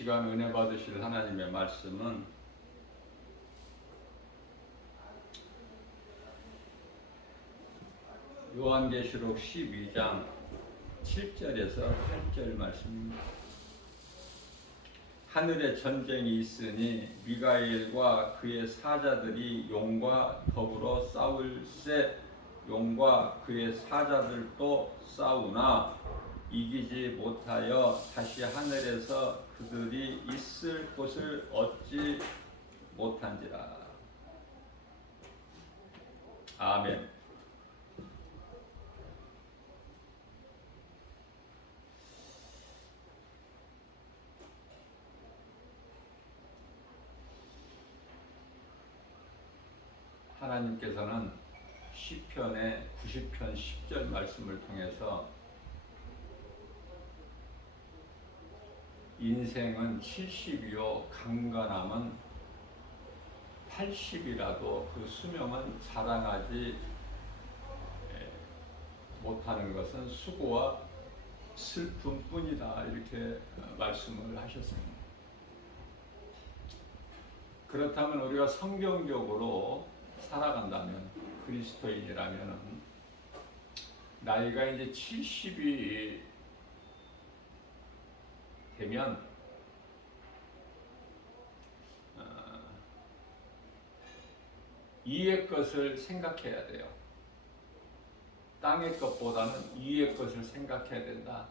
시간 은혜 받으실 하나님의 말씀은 요한계시록 12장 7절에서 8절 말씀입니다. 하늘에 전쟁이 있으니 미가엘과 그의 사자들이 용과 더불어 싸울세 용과 그의 사자들도 싸우나 이기지 못하여 다시 하늘에서 그들이 있을 곳을 얻지 못한지라. 아멘. 하나님께서는 시편의 90편 10절 말씀을 통해서 인생은 70이요 강건함은 80이라도 그 수명은 자랑하지 못하는 것은 수고와 슬픔뿐이다, 이렇게 말씀을 하셨습니다. 그렇다면 우리가 성경적으로 살아간다면, 그리스도인이라면 나이가 이제 70이 되면 이의 것을 생각해야 돼요. 땅의 것보다는 이의 것을 생각해야 된다.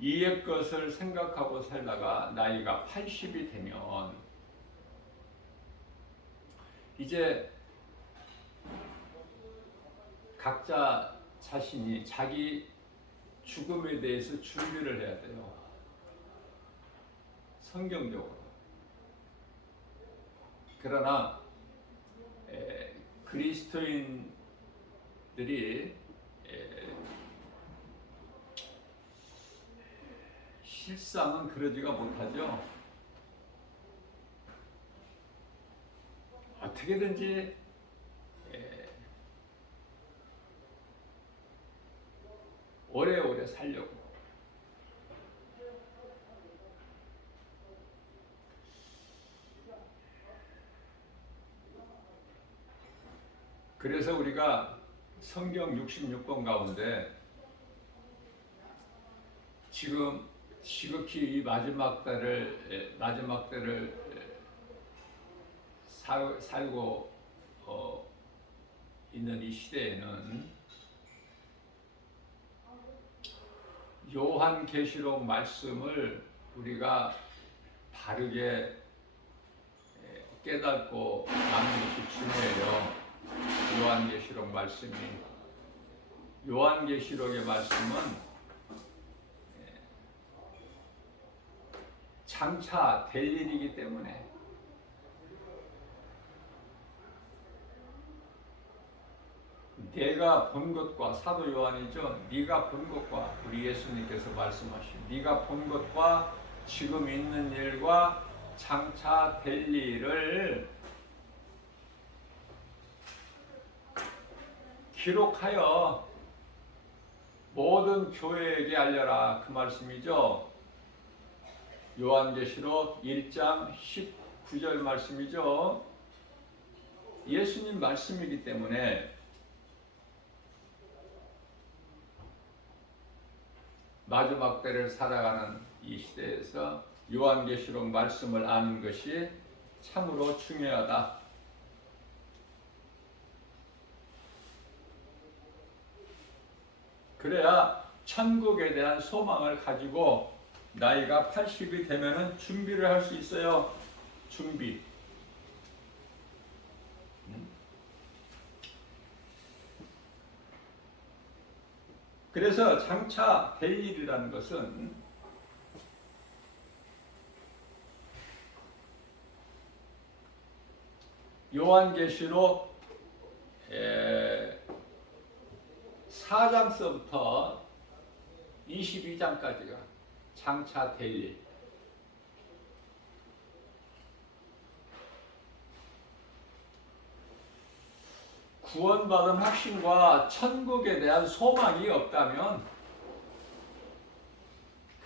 이의 것을 생각하고 살다가 나이가 80이 되면 이제 각자 자신이 자기 죽음에 대해서 준비를 해야 돼요. 성경적으로. 그러나 그리스도인들이 실상은 그러지가 못하죠. 어떻게든지 오래오래 살려고. 그래서 우리가 성경 66권 가운데 지금 시극히 이 마지막 때를 살고 있는 이 시대에는 요한계시록 말씀을 우리가 바르게 깨닫고 나누는 것이 중요해요. 요한계시록 말씀이, 요한계시록의 말씀은 장차 될 일이기 때문에 내가 본 것과, 사도 요한이죠, 네가 본 것과, 우리 예수님께서 말씀하신 네가 본 것과 지금 있는 일과 장차 될 일을 기록하여 모든 교회에게 알려라, 그 말씀이죠. 요한계시록 1장 19절 말씀이죠. 예수님 말씀이기 때문에 마지막 때를 살아가는 이 시대에서 요한계시록 말씀을 아는 것이 참으로 중요하다. 그래야 천국에 대한 소망을 가지고 나이가 80이 되면은 준비를 할 수 있어요. 준비. 그래서 장차 될 일이라는 것은 요한계시록 4장서부터 22장까지가 장차 될 일. 구원받은 확신과 천국에 대한 소망이 없다면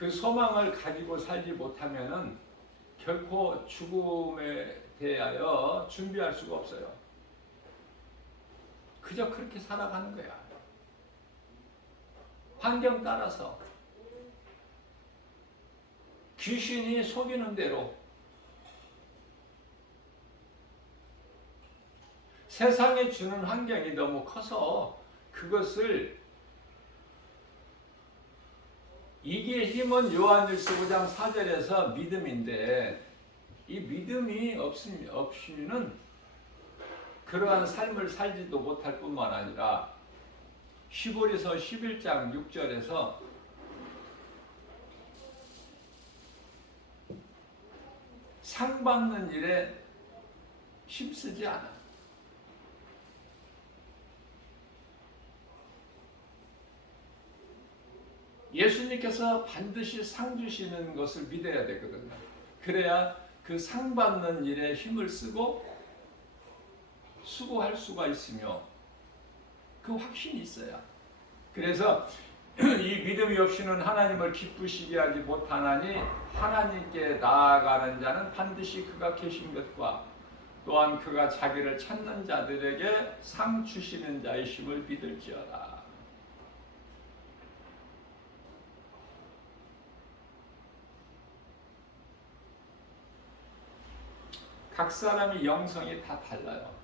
그 소망을 가지고 살지 못하면은 결코 죽음에 대하여 준비할 수가 없어요. 그저 그렇게 살아가는 거야. 환경 따라서 귀신이 속이는 대로 세상에 주는 환경이 너무 커서 그것을 이기의 힘은 요한일서 5장 4절에서 믿음인데 이 믿음이 없으면 그러한 삶을 살지도 못할 뿐만 아니라 히브리서 11장 6절에서 상 받는 일에 힘쓰지 않아. 예수님께서 반드시 상 주시는 것을 믿어야 되거든요. 그래야 그 상 받는 일에 힘을 쓰고 수고할 수가 있으며 그 확신이 있어야. 그래서 이 믿음이 없이는 하나님을 기쁘시게 하지 못하나니 하나님께 나아가는 자는 반드시 그가 계신 것과 또한 그가 자기를 찾는 자들에게 상 주시는 자의 힘을 믿을지어다. 각 사람의 영성이 다 달라요.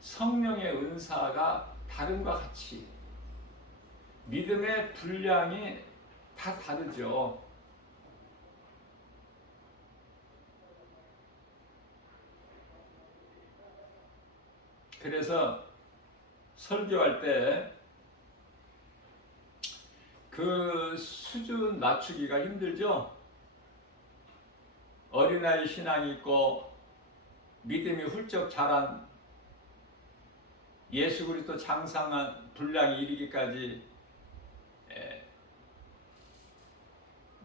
성령의 은사가 다름과 같이 믿음의 분량이 다 다르죠. 그래서 설교할 때 그 수준 낮추기가 힘들죠. 어린아이 신앙이 있고 믿음이 훌쩍 자란 예수 그리스도 장상한 분량이 이르기까지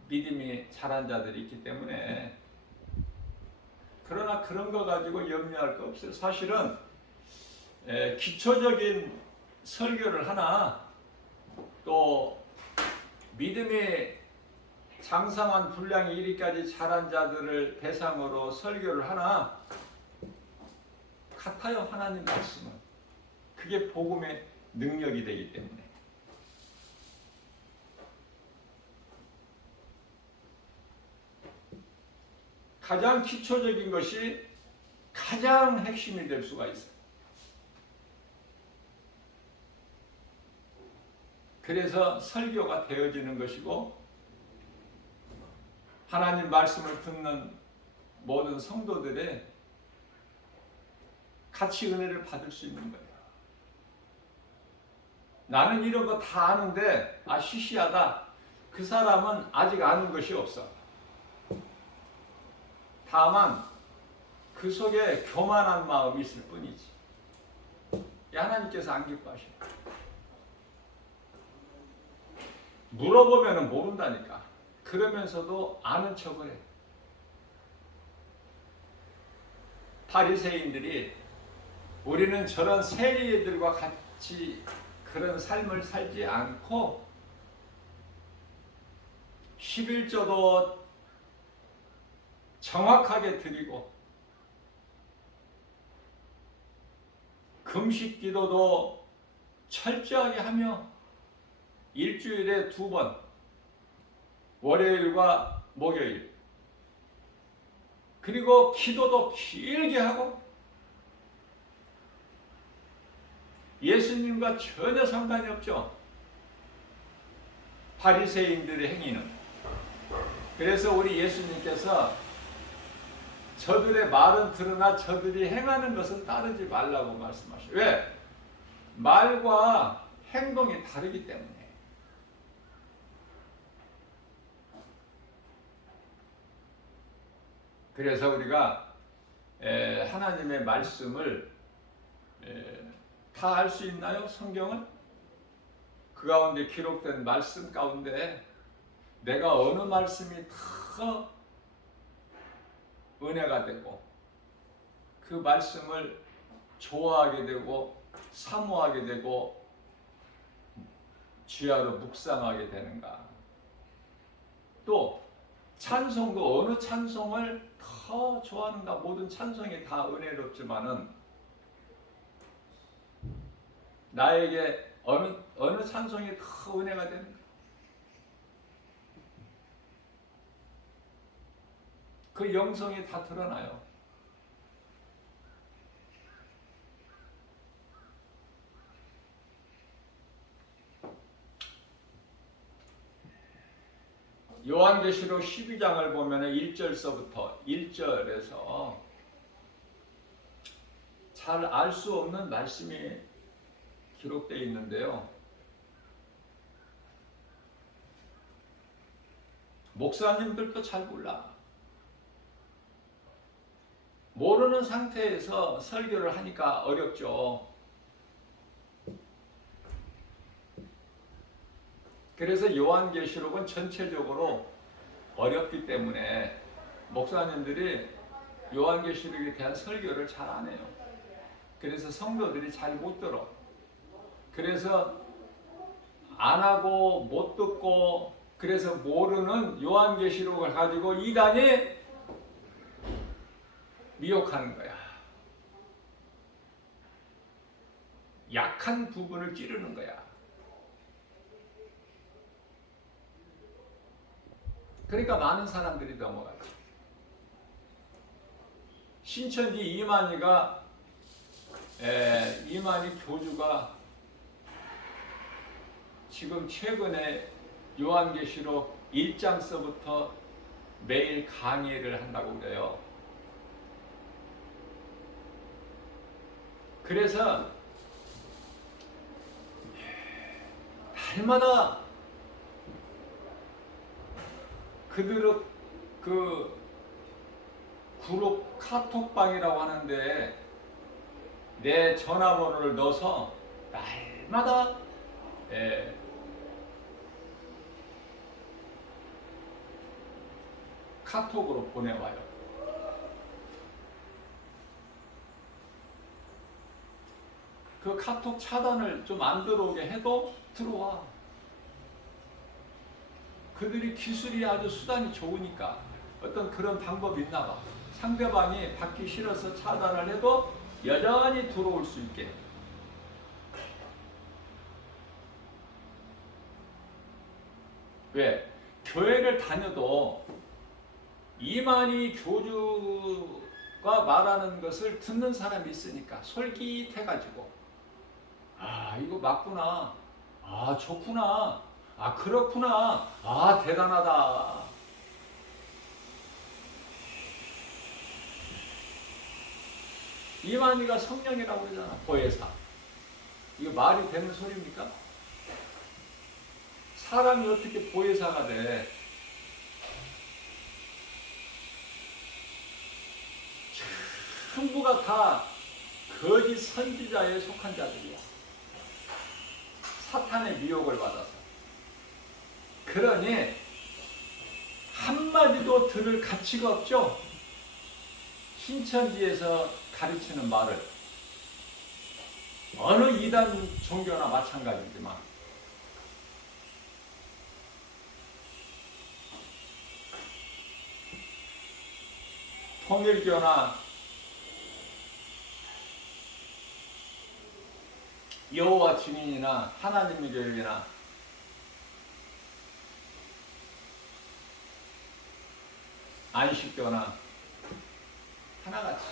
믿음이 자란 자들이 있기 때문에 그러나 그런 거 가지고 염려할 거 없어요. 사실은 기초적인 설교를 하나 또 믿음이 장상한 분량이 이리까지 자란 자들을 대상으로 설교를 하나 같아요. 하나님 말씀은 그게 복음의 능력이 되기 때문에. 가장 기초적인 것이 가장 핵심이 될 수가 있어요. 그래서 설교가 되어지는 것이고 하나님 말씀을 듣는 모든 성도들의 같이 은혜를 받을 수 있는 거예요. 나는 이런 거 다 아는데 시시하다. 그 사람은 아직 아는 것이 없어. 다만 그 속에 교만한 마음이 있을 뿐이지. 하나님께서 안 기뻐하셔. 물어보면 모른다니까. 그러면서도 아는 척을 해. 바리새인들이 우리는 저런 세리들과 같이 그런 삶을 살지 않고 11조도 정확하게 드리고 금식 기도도 철저하게 하며 일주일에 2번 월요일과 목요일 그리고 기도도 길게 하고 예수님과 전혀 상관이 없죠. 바리새인들의 행위는. 그래서 우리 예수님께서 저들의 말은 들으나 저들이 행하는 것은 따르지 말라고 말씀하셔요. 왜? 말과 행동이 다르기 때문에. 그래서 우리가 하나님의 말씀을 다 알 수 있나요? 성경을? 그 가운데 기록된 말씀 가운데 내가 어느 말씀이 더 은혜가 되고 그 말씀을 좋아하게 되고 사모하게 되고 주야로 묵상하게 되는가? 또 찬송도 어느 찬송을 더 좋아하는가? 모든 찬송이 다 은혜롭지만은 나에게 어느 찬송이 더 은혜가 됩니까? 그 영성이 다 드러나요. 요한계시록 12장을 보면 1절서부터 1절에서 잘 알 수 없는 말씀이 기록되어 있는데요. 목사님들도 잘 몰라. 모르는 상태에서 설교를 하니까 어렵죠. 그래서 요한계시록은 전체적으로 어렵기 때문에 목사님들이 요한계시록에 대한 설교를 잘 안 해요. 그래서 성도들이 잘 못 들어. 그래서 안 하고 못 듣고 그래서 모르는 요한계시록을 가지고 이단이 미혹하는 거야. 약한 부분을 찌르는 거야. 그러니까 많은 사람들이 넘어가죠. 신천지 이만희 교주가 지금 최근에 요한계시록 1장서부터 매일 강의를 한다고 그래요. 그래서 날마다 그들의 그 그룹 카톡방이라고 하는데 내 전화번호를 넣어서 날마다 카톡으로 보내와요. 그 카톡 차단을 좀 안 들어오게 해도 들어와. 그들이 기술이 아주 수단이 좋으니까 어떤 그런 방법이 있나 봐. 상대방이 받기 싫어서 차단을 해도 여전히 들어올 수 있게. 왜? 교회를 다녀도 이만희 교주가 말하는 것을 듣는 사람이 있으니까 솔깃해가지고 아 이거 맞구나, 아 좋구나, 아 그렇구나, 아 대단하다. 이만희가 성령이라고 그러잖아. 보혜사. 이거 말이 되는 소리입니까? 사람이 어떻게 보혜사가 돼? 전부가 다 거짓 선지자에 속한 자들이야. 사탄의 미혹을 받아서. 그러니 한마디도 들을 가치가 없죠. 신천지에서 가르치는 말을. 어느 이단 종교나 마찬가지지만 통일교나 여호와 증인이나 하나님의 교회나 안식교나 하나같이.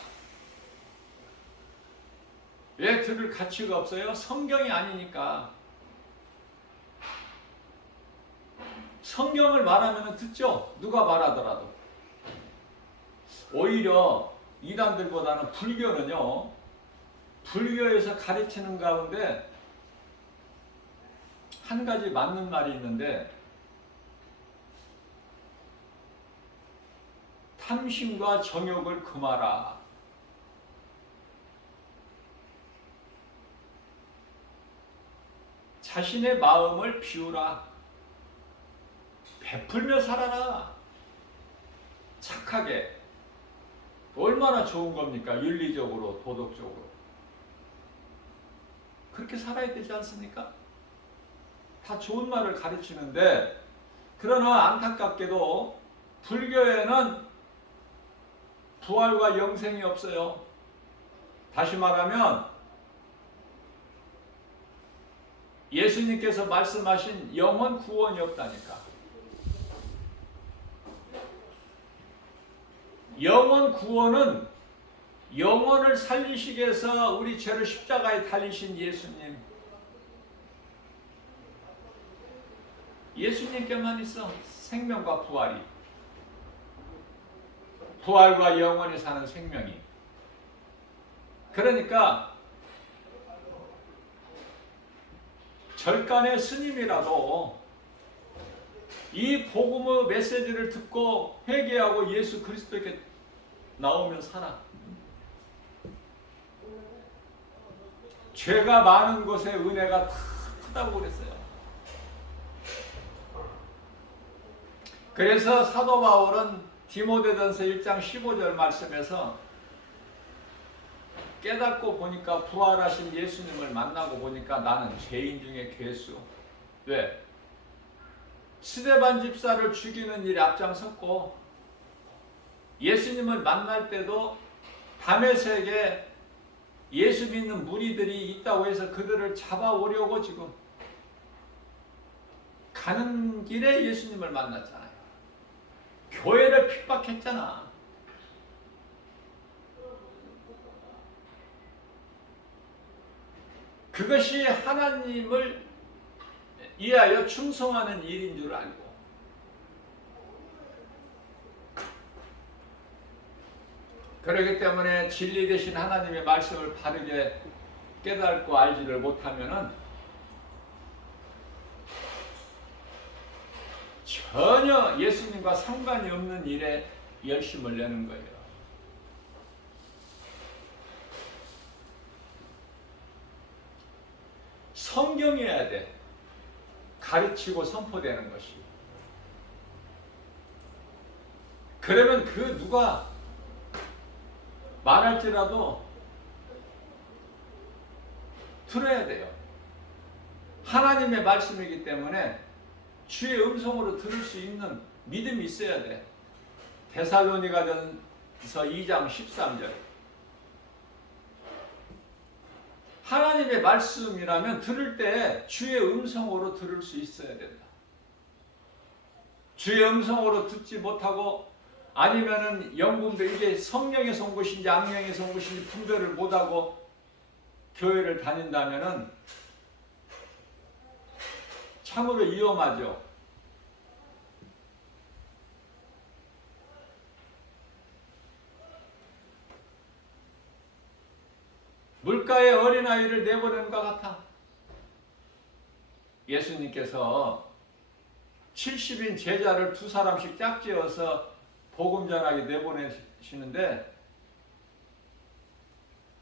왜 들을 가치가 없어요? 성경이 아니니까. 성경을 말하면 듣죠. 누가 말하더라도. 오히려 이단들보다는 불교는요, 불교에서 가르치는 가운데 한 가지 맞는 말이 있는데, 탐심과 정욕을 금하라. 자신의 마음을 비우라. 베풀며 살아라. 착하게. 얼마나 좋은 겁니까? 윤리적으로, 도덕적으로. 그렇게 살아야 되지 않습니까? 다 좋은 말을 가르치는데 그러나 안타깝게도 불교에는 부활과 영생이 없어요. 다시 말하면 예수님께서 말씀하신 영혼 구원이 없다니까. 영혼 구원은 영혼을 살리시기 위해서 우리 죄를 십자가에 달리신 예수님, 예수님께만 있어 생명과 부활이, 부활과 영원히 사는 생명이. 그러니까 절간의 스님이라도 이 복음의 메시지를 듣고 회개하고 예수 그리스도께 나오면 살아. 죄가 많은 곳에 은혜가 다 크다고 그랬어요. 그래서 사도 바울은 디모데전서 1장 15절 말씀에서 깨닫고 보니까 부활하신 예수님을 만나고 보니까 나는 죄인 중에 괴수. 왜? 스데반 집사를 죽이는 일에 앞장섰고 예수님을 만날 때도 다메섹에 예수 믿는 무리들이 있다고 해서 그들을 잡아오려고 지금 가는 길에 예수님을 만났잖아요. 교회를 핍박했잖아. 그것이 하나님을 위하여 충성하는 일인 줄 알고, 그렇기 때문에 진리 되신 하나님의 말씀을 바르게 깨닫고 알지를 못하면은 전혀 예수님과 상관이 없는 일에 열심을 내는 거예요. 성경이어야 돼. 가르치고 선포되는 것이. 그러면 그 누가 말할지라도 들어야 돼요. 하나님의 말씀이기 때문에 주의 음성으로 들을 수 있는 믿음이 있어야 돼. 데살로니가전서 2장 13절. 하나님의 말씀이라면 들을 때 주의 음성으로 들을 수 있어야 된다. 주의 음성으로 듣지 못하고 아니면은 영분들 이게 성령에서 온 것인지 악령에서 온 것인지 분별을 못하고 교회를 다닌다면은 참으로 위험하죠. 물가에 어린아이를 내보낸 것 같아. 예수님께서 70인 제자를 2사람씩 짝지어서 복음 전하게 내보내시는데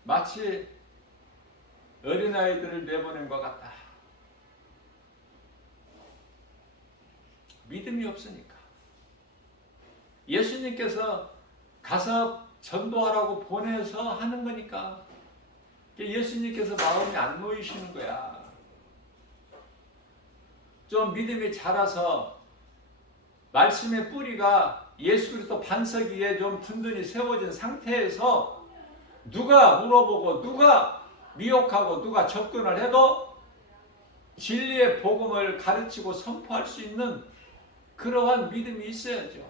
마치 어린아이들을 내보낸 것 같다. 믿음이 없으니까. 예수님께서 가서 전도하라고 보내서 하는 거니까. 예수님께서 마음이 안 놓이시는 거야. 좀 믿음이 자라서 말씀의 뿌리가 예수 그리스도 반석 위에 좀 든든히 세워진 상태에서 누가 물어보고 누가 미혹하고 누가 접근을 해도 진리의 복음을 가르치고 선포할 수 있는 그러한 믿음이 있어야죠.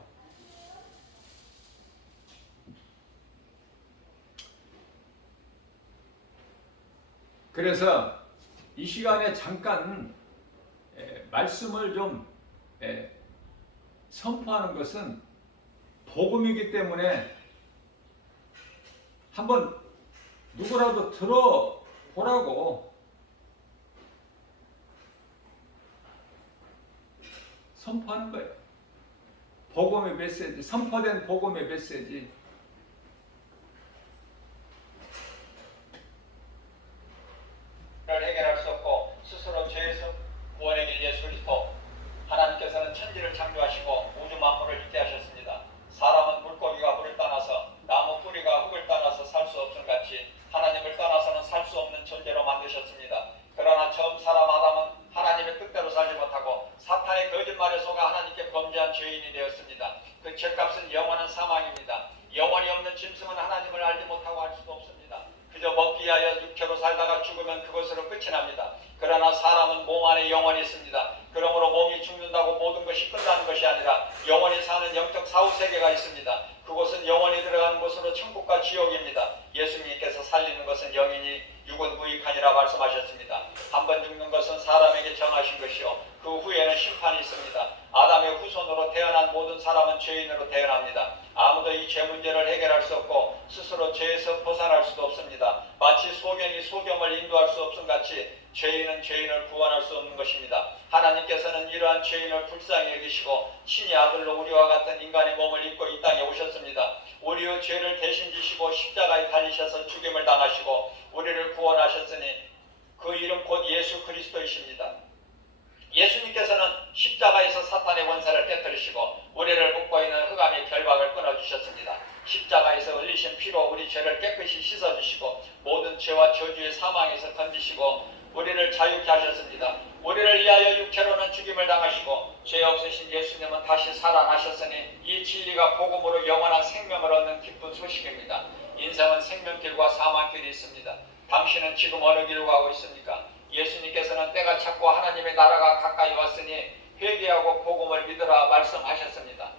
그래서 이 시간에 잠깐 말씀을 좀 선포하는 것은 복음이기 때문에 한번 누구라도 들어보라고 선포하는 거예요. 복음의 메시지, 선포된 복음의 메시지. 해결할 수 없고 스스로 죄에서 구원의 길 예수 그리스도. 하나님께서는 천지를 창조하시고 우주 만물을 있게 하셨습니다. 사람은 물고기가 물을 떠나서 나무 뿌리가 흙을 떠나서 살 수 없음 같이 하나님을 떠나서는 살 수 없는 존재로 만드셨습니다. 그러나 처음 사람 아담은 하나님의 뜻대로 살지 못하고 사탄의 거짓말에 속아 하나님께 짐승은 하나님을 알지 못하고 할 수도 없습니다. 그저 먹기 위하여 육체로 살다가 죽으면 그것으로 끝이 납니다. 그러나 사람은 몸 안에 영혼이 있습니다. 그러므로 몸이 죽는다고 모든 것이 끝나는 것이 아니라 영원히 사는 영적 사후세계가 있습니다. 그곳은 영원히 들어가는 곳으로 천국과 지옥입니다. 예수님께서 살리는 것은 영이니 육은 무익하니라 말씀하셨습니다. 한 번 죽는 것은 사람에게 정하신 것이요 그 후에는 심판이 있습니다. 아담의 후손으로 태어난 모든 사람은 죄인으로 태어납니다. 아무도 이 죄 문제를 해결할 수 없고 스스로 죄에서 벗어날 수도 없습니다. 마치 소경이 소경을 인도할 수 없음 같이 죄인은 죄인을 구원할 수 없는 것입니다. 하나님께서는 이러한 죄인을 불쌍히 여기시고 신의 아들로 우리와 같은 인간의 몸을 입고 이 땅에 오셨습니다. 우리의 죄를 대신 지시고 십자가에 달리셔서 죽임을 당하시고 우리를 구원하셨으니 그 이름 곧 예수 그리스도이십니다. 예수님께서는 십자가에서 사탄의 원사를 깨뜨리시고 우리를 묶고 있는 흑암의 결박을 끊어주셨습니다. 십자가에서 흘리신 피로 우리 죄를 깨끗이 씻어주시고 모든 죄와 저주의 사망에서 건지시고 우리를 자유케 하셨습니다. 우리를 위하여 육체로는 죽임을 당하시고 죄 없으신 예수님은 다시 살아나셨으니 이 진리가 복음으로 영원한 생명을 얻는 기쁜 소식입니다. 인생은 생명길과 사망길이 있습니다. 당신은 지금 어느 길로 가고 있습니까? 예수님께서는 때가 찼고 하나님의 나라가 가까이 왔으니 회개하고 복음을 믿으라 말씀하셨습니다.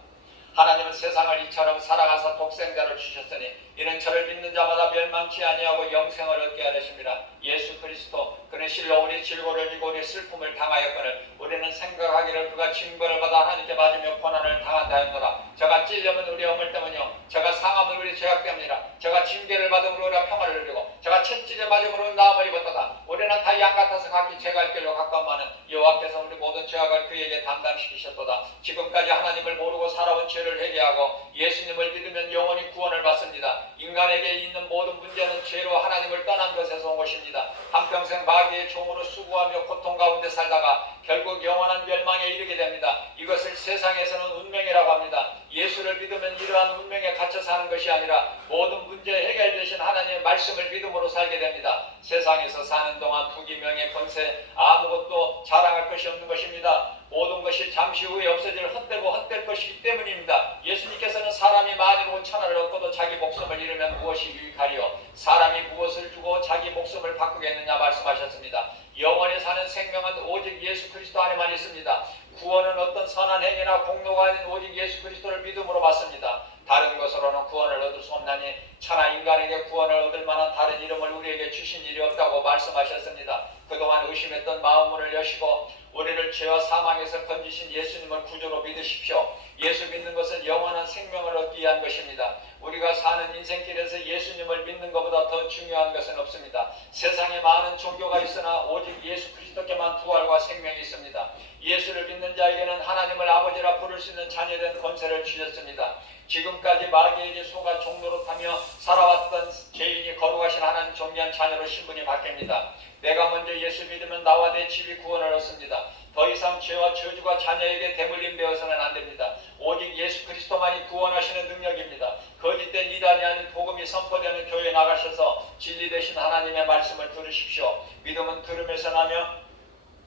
하나님은 세상을 이처럼 사랑하사 독생자를 주셨으니 이는 저를 믿는 자마다 멸망치 아니하고 영생을 얻게 하려심이라. 예수 그리스도 그는 실로 우리 질고를 지고 우리 슬픔을 당하였거늘 우리는 생각하기를 그가 징벌을 받아 하나님께 맞으며 고난을 당한다 하였노라. 저가 찔려면 우리 어물 때문이요 저가 상함은 우리 죄악 때문이라. 저가 징계를 받음으로 우리가 평화를 누리고 저가 채찍에 맞음으로 나음을 입었도다. 우리는 다 양 같아서 각기 죄갈 길로 가까워하는 여호와께서 우리 모든 죄악을 그에게 담당시키셨도다. 지금까지 하나님을 모르고 살아온 죄를 회개하고 예수님을 믿으면 영원히 구원을 받습니다. 인간에게 있는 모든 문제는 죄로 하나님을 떠난 것에서 온 것입니다. 한평생 마귀의 종으로 수고하며 고통 가운데 살다가 결국 영원한 멸망에 이르게 됩니다. 이것을 세상에서는 운명이라고 합니다. 예수를 믿으면 이러한 운명에 갇혀 사는 것이 아니라 모든 문제 해결 되신 하나님의 말씀을 믿음으로 살게 됩니다. 세상에서 사는 동안 부귀, 명예, 권세 아무것도 자랑할 것이 없는 것입니다. 모든 것이 잠시 후에 없어질 헛되고 헛될 것이기 때문입니다. 예수님께서는 사람이 만일 5,000원을 얻고도 자기 목숨을 잃으면 무엇이 유익하리요? 사람이 무엇을 주고 자기 목숨을 바꾸겠느냐 말씀하셨습니다. 영원히 사는 생명은 오직 예수 그리스도 안에만 있습니다. 구원은 어떤 선한 행위나 공로가 아닌 오직 예수 그리스도를 믿음으로 받습니다. 다른 것으로는 구원을 얻을 수 없나니 천하 인간에게 구원을 얻을 만한 다른 이름을 우리에게 주신 일이 없다고 말씀하셨습니다. 그동안 의심했던 마음문을 여시고 우리를 죄와 사망에서 건지신 예수님을 구주로 믿으십시오. 예수 믿는 것은 영원한 생명을 얻기 위한 것입니다. 우리가 사는 인생길에서 예수님을 믿는 것보다 더 중요한 것은 없습니다. 세상에 많은 종교가 있으나 오직 예수 그리스도께만 부활과 생명이 있습니다. 예수를 믿는 자에게는 하나님을 아버지라 부를 수 있는 자녀된 권세를 주셨습니다. 지금까지 마귀에게 속아 종노릇하며 살아왔던 죄인이 거룩하신 하나님 존귀한 자녀로 신분이 바뀝니다. 내가 먼저 예수 믿으면 나와 내 집이 구원을 얻습니다. 더 이상 죄와 저주가 자녀에게 대물림 되어서는 안 됩니다. 오직 예수 그리스도만이 구원하시는 능력입니다. 거짓된 이단이 아닌 복음이 선포되는 교회에 나가셔서 진리 되신 하나님의 말씀을 들으십시오. 믿음은 들음에서 나며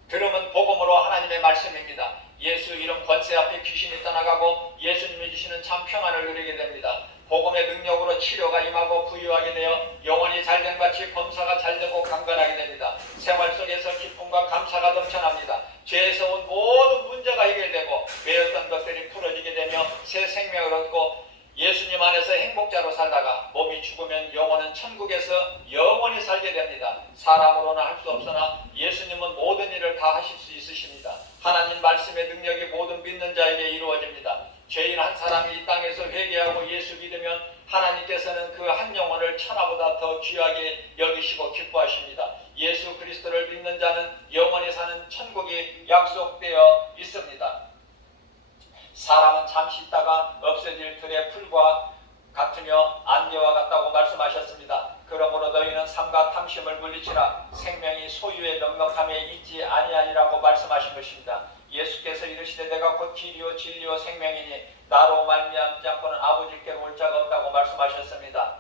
들음은 복음으로 하나님의 말씀입니다. 예수 이름 권세 앞에 귀신이 떠나가고 예수님이 주시는 참 평안을 누리게 됩니다. 복음의 능력으로 치료가 임하고 부유하게 되어 영원히 잘된 같이 범사가 잘되고 강건하게 됩니다. 생활 속에서 기쁨과 감사가 넘쳐납니다. 죄에서 온 모든 문제가 해결되고 매였던 것들이 풀어지게 되며 새 생명을 얻고 예수님 안에서 행복자로 살다가 몸이 죽으면 영혼은 천국에서 영원히 살게 됩니다. 사람으로는 할 수 없으나 예수님은 모든 일을 다 하실 수 있으십니다. 하나님 말씀의 능력이 모든 믿는 자에게 이루어집니다. 죄인 한 사람이 이 땅에서 회개하고 예수 믿으면 하나님께서는 그 한 영혼을 천하보다 더 귀하게 여기시고 기뻐하십니다. 예수 그리스도를 믿는 자는 영원히 사는 천국이 약속되어 있습니다. 사람은 잠시 있다가 없어질 들의 풀과 같으며 안개와 같다고 말씀하셨습니다. 그러므로 너희는 삼가 탐심을 물리치라. 생명이 소유의 넉넉함에 있지 아니하니라고 말씀하신 것입니다. 예수께서 이르시되 내가 곧 길이요 진리요 생명이니 나로 말미암지 않고는 아버지께로 올 자가 없다고 말씀하셨습니다.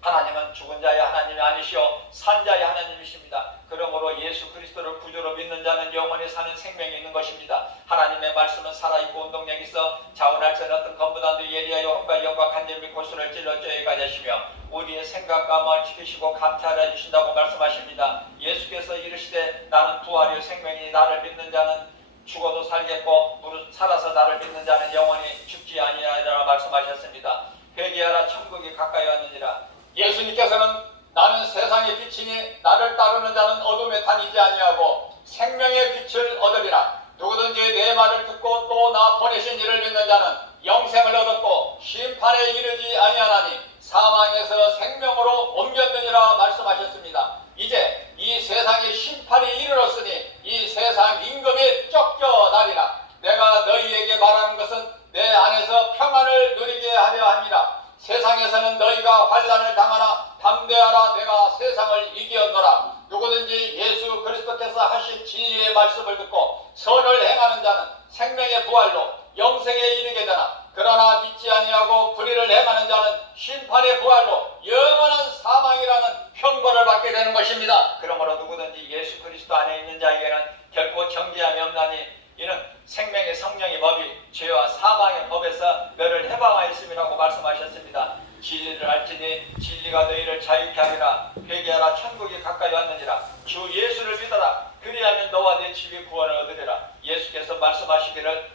하나님은 죽은 자의 하나님이 아니시오 산 자의 하나님이십니다. 그러므로 그러므로 예수 그리스도를 구주로 믿는 자는 영원히 사는 생명이 있는 것입니다. 하나님의 말씀은 살아있고 운동력 있어 자원할 수 어떤 것보다도 예리하여 혼과 영과 간절 및 고수를 찔러 쪼여가게 하시며 우리의 생각과 마음을 지키시고 감찰해 주신다고 말씀하십니다. 예수께서 이르시되 나는 부활이요 생명이니 나를 믿는 자는 죽어도 살겠고 무릇 살아서 나를 믿는 자는 영원히 죽지 아니하리라 말씀하셨습니다. 회개하라 천국이 가까이 왔느니라. 예수님께서는 나는 세상의 빛이니 나를 따르는 자는 어둠에 다니지 아니하고 생명의 빛을 얻으리라. 누구든지 내 말을 듣고 또 나 보내신 이를 믿는 자는 영생을 얻었고 심판에 이르지 아니하나니 사망에서 생명으로 옮겼느니라 말씀하셨습니다. 이제 이 세상의 심판이 이르렀으니 이 세상 임금이 쫓겨나리라. 내가 너희에게 말하는 것은 내 안에서 평안을 누리게 하려 함이라. 세상에서는 너희가 환난을 당하나 담대하라. 내가 세상을 이기었노라. 누구든지 예수 그리스도께서 하신 진리의 말씀을 듣고 선을 행하는 자는 생명의 부활로 영생에 이르게 되나 그러나 믿지 아니하고 불의를 행하는 자는 심판의 부활로 영원한 사망이라는 형벌을 받게 되는 것입니다. 그러므로 누구든지 예수 그리스도 안에 있는 자에게는 결코 정죄함이 없나니 이는 생명의 성령의 법이 죄와 사망의 법에서 너를 해방하였음이라고 말씀하셨습니다. 진리를 알지니 진리가 너희를 자유케 하리라. 회개하라 천국이 가까이 왔느니라. 주 예수를 믿어라. 그리하면 너와 내 집이 구원을 얻으리라. 예수께서 말씀하시기를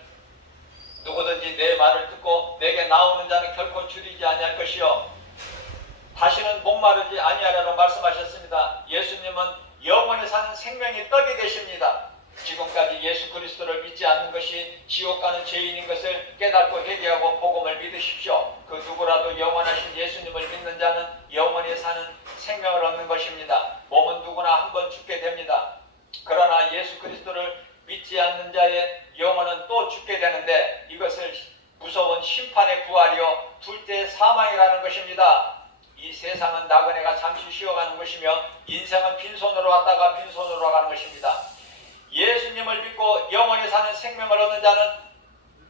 누구든지 내 말을 듣고 내게 나오는 자는 결코 줄이지 아니할 것이요 다시는 목마르지 아니하리라고 말씀하셨습니다. 예수님은 영원히 사는 생명이 떡이 되십니다. 지금까지 예수 그리스도를 믿지 않는 것이 지옥 가는 죄인인 것을 깨닫고 회개하고 복음을 믿으십시오. 그 누구라도 영원하신 예수님을 믿는 자는 영원히 사는 생명을 얻는 것입니다. 몸은 누구나 한 번 죽게 됩니다. 그러나 예수 그리스도를 믿지 않는 자의 영혼은 또 죽게 되는데 이것을 무서운 심판의 부활이요 둘째 사망이라는 것입니다. 이 세상은 나그네가 잠시 쉬어가는 것이며 인생은 빈손으로 왔다가 빈손으로 가는 것입니다. 예수님을 믿고 영원히 사는 생명을 얻는 자는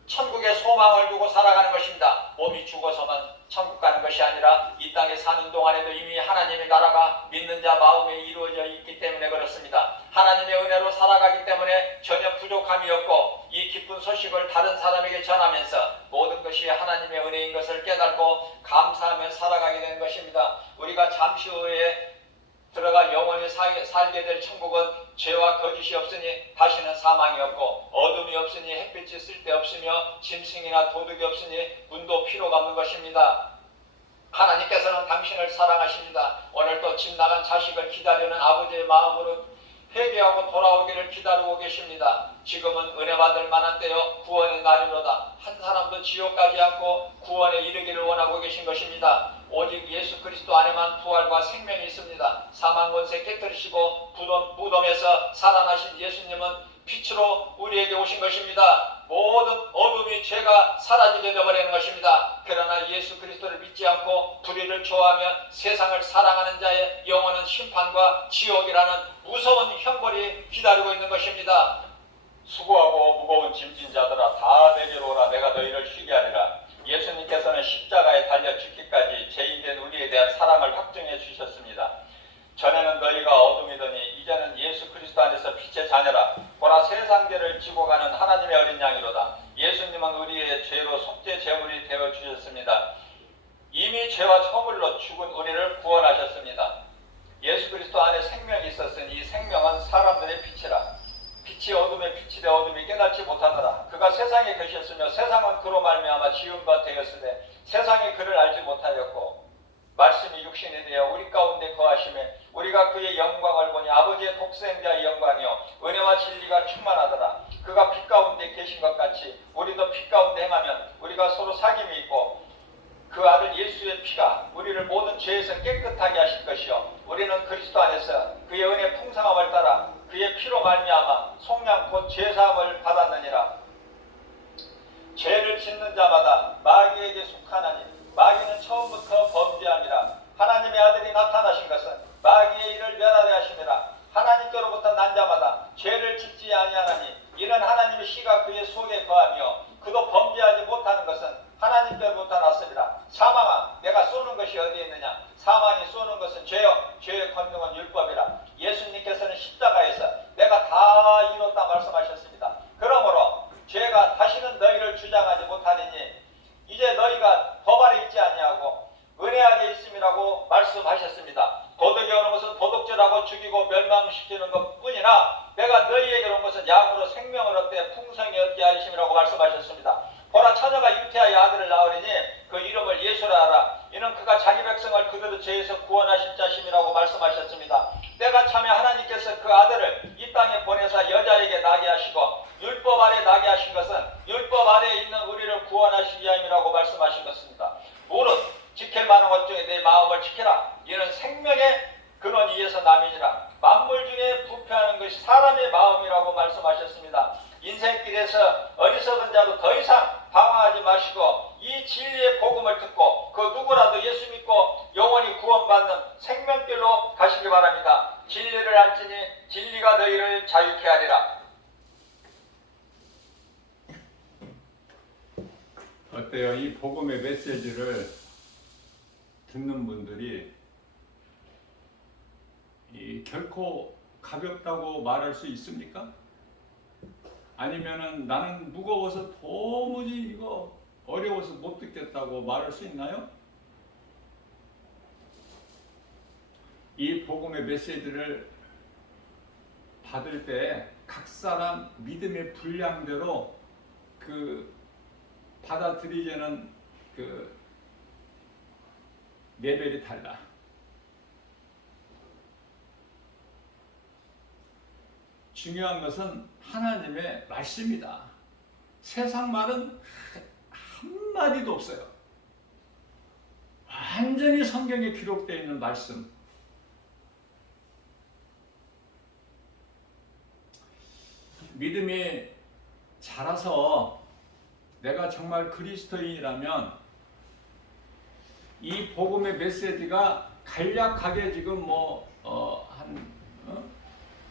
천국의 소망을 두고 살아가는 것입니다. 몸이 죽어서만 천국 가는 것이 아니라 이 땅에 사는 동안에도 이미 하나님의 나라가 믿는 자 마음에 이루어져 있기 때문에 그렇습니다. 하나님의 은혜로 살아가기 때문에 전혀 부족함이 없고 이 기쁜 소식을 다른 사람에게 전하면서 모든 것이 하나님의 은혜인 것을 깨닫고 감사하며 살아가게 된 것입니다. 우리가 잠시 후에 들어가 영원히 살게 될 천국은 죄와 거짓이 없으니 다시는 사망이 없고 어둠이 없으니 햇빛이 쓸데없으며 짐승이나 도둑이 없으니 문도 필요가 없는 것입니다. 하나님께서는 당신을 사랑하십니다. 오늘도 집 나간 자식을 기다리는 아버지의 마음으로 회개하고 돌아오기를 기다리고 계십니다. 지금은 은혜 받을 만한 때요 구원의 날이로다. 한 사람도 지옥 가지 않고 구원에 이르기를 원하고 계신 것입니다. 오직 예수 그리스도 안에만 부활과 생명이 있습니다. 사망 권세 깨뜨리시고 무덤에서 살아나신 예수님은 빛으로 우리에게 오신 것입니다. 모든 어둠이 죄가 사라지게 되어버리는 것입니다. 그러나 예수 그리스도를 믿지 않고 불의를 좋아하며 세상을 사랑하는 자의 영원한 심판과 지옥이라는 무서운 형벌이 기다리고 있는 것입니다. 수고하고 무거운 짐진 자들아 다 내게로 오라. 내가 너희를 쉬게 하리라. 예수님께서는 십자가에 달려 죽기까지 죄인된 우리에 대한 사랑을 확증해 주셨습니다. 전에는 너희가 어둠이더니 이제는 예수 그리스도 안에서 빛의 자녀라. 보라 세상죄를 지고 가는 하나님의 어린 양이로다. 예수님은 우리의 죄로 속죄 제물이 되어 주셨습니다. 이미 죄와 허물로 죽은 우리를 구원하셨습니다. 예수 그리스도 안에 생명이 있었으니 이 생명은 사람들의 빛이라. 빛이 어둠에 빛이 되어 어둠이 깨닫지 못하더라. 그가 세상에 계셨으며 세상은 그로 말미암아 지은 바 되었으되 세상이 그를 알지 못하였고 말씀이 육신이 되어 우리 가운데 거하심에 우리가 그의 영광을 보니 아버지의 독생자의 영광이요 은혜와 진리가 충만하더라. 그가 빛 가운데 계신 것 같이 우리도 빛 가운데 행하면 우리가 서로 사귐이 있고 그 아들 예수의 피가 우리를 모든 죄에서 깨끗하게 하실 것이요 우리는 그리스도 안에서 그의 은혜 풍성함을 따라 그의 피로 말미암아 속량 곧 죄사함을 받았느니라. 죄를 짓는 자마다 마귀에게 속하나니 마귀는 처음부터 범죄함이라. 하나님의 아들이 나타나신 것은 마귀의 일을 멸하려 하심이라. 하나님께로부터 난 자마다 죄를 짓지 아니하나니 이는 하나님의 씨가 그의 속에 거하며 그도 범죄하지 못하는 것은 하나님께로부터 났습니다. 사망아 내가 쏘는 것이 어디에 있느냐. 아니하냐. 사망이 쏘는 것은 죄요, 죄의 권능은 율법이라. 예수님께서는 십자가에서 내가 다 이뤘다 말씀하셨습니다. 그러므로 죄가 다시는 너희를 주장하지 못하리니 이제 너희가 법 아래 있지 아니하고 은혜 아래 있음이라고 말씀하셨습니다. 도덕이 오는 것은 도둑질하고 죽이고 멸망시키는 것뿐이나 내가 너희에게 온 것은 양으로 생명을 얻되 풍성히 얻게 하심이라고 말씀하셨습니다. 보라, 처녀가 잉태하여 아들을 낳으리니 그 이름을 예수라 하라. 이는 그가 자기 백성을 그들의 죄에서 구원하실 자심이라고 말씀하셨습니다. 때가 차면 하나님께서 그 아들을 이 땅에 보내사 여자에게 나게 하시고 율법 아래 나게 하신 것은 율법 아래에 있는 우리를 구원하시기 위함이라고 말씀하신 것입니다. 무릇 지킬 만한 것 중에 내 마음을 지켜라. 이는 생명의 근원 위에서 남이니라. 만물 중에 부패하는 것이 사람의 마음이라고 말씀하셨습니다. 인생길에서 어리석은 자도 더 이상 방황하지 마시고 이 진리의 복음을 듣고 그 누구라도 예수 믿고 영원히 구원받는 생명길로 가시기 바랍니다. 진리를 알지니 진리가 너희를 자유케 하리라. 어때요? 이 복음의 메시지를 듣는 분들이 결코 가볍다고 말할 수 있습니까? 아니면은 나는 무거워서 도무지 이거 어려워서 못 듣겠다고 말할 수 있나요? 이 복음의 메시지를 받을 때 각 사람 믿음의 분량대로 그 받아들이려는 그 레벨이 달라. 중요한 것은 하나님의 말씀이다. 세상 말은 한마디도 없어요. 완전히 성경에 기록되어 있는 말씀. 믿음이 자라서 내가 정말 그리스도인이라면 이 복음의 메시지가 간략하게 지금 한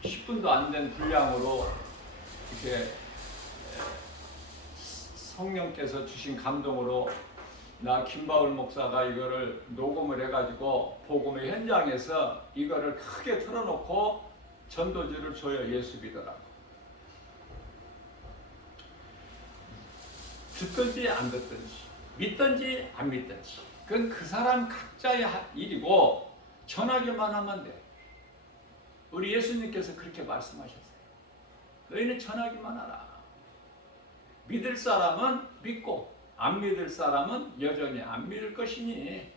10분도 안 된 분량으로 이렇게 성령께서 주신 감동으로 나 김바울 목사가 이거를 녹음을 해가지고 복음의 현장에서 이거를 크게 틀어놓고 전도지를 줘요. 예수 믿어라. 듣든지 안 듣든지 믿든지 안 믿든지 그건 그 사람 각자의 일이고 전하기만 하면 돼. 우리 예수님께서 그렇게 말씀하셨어요. 너희는 전하기만 하라. 믿을 사람은 믿고 안 믿을 사람은 여전히 안 믿을 것이니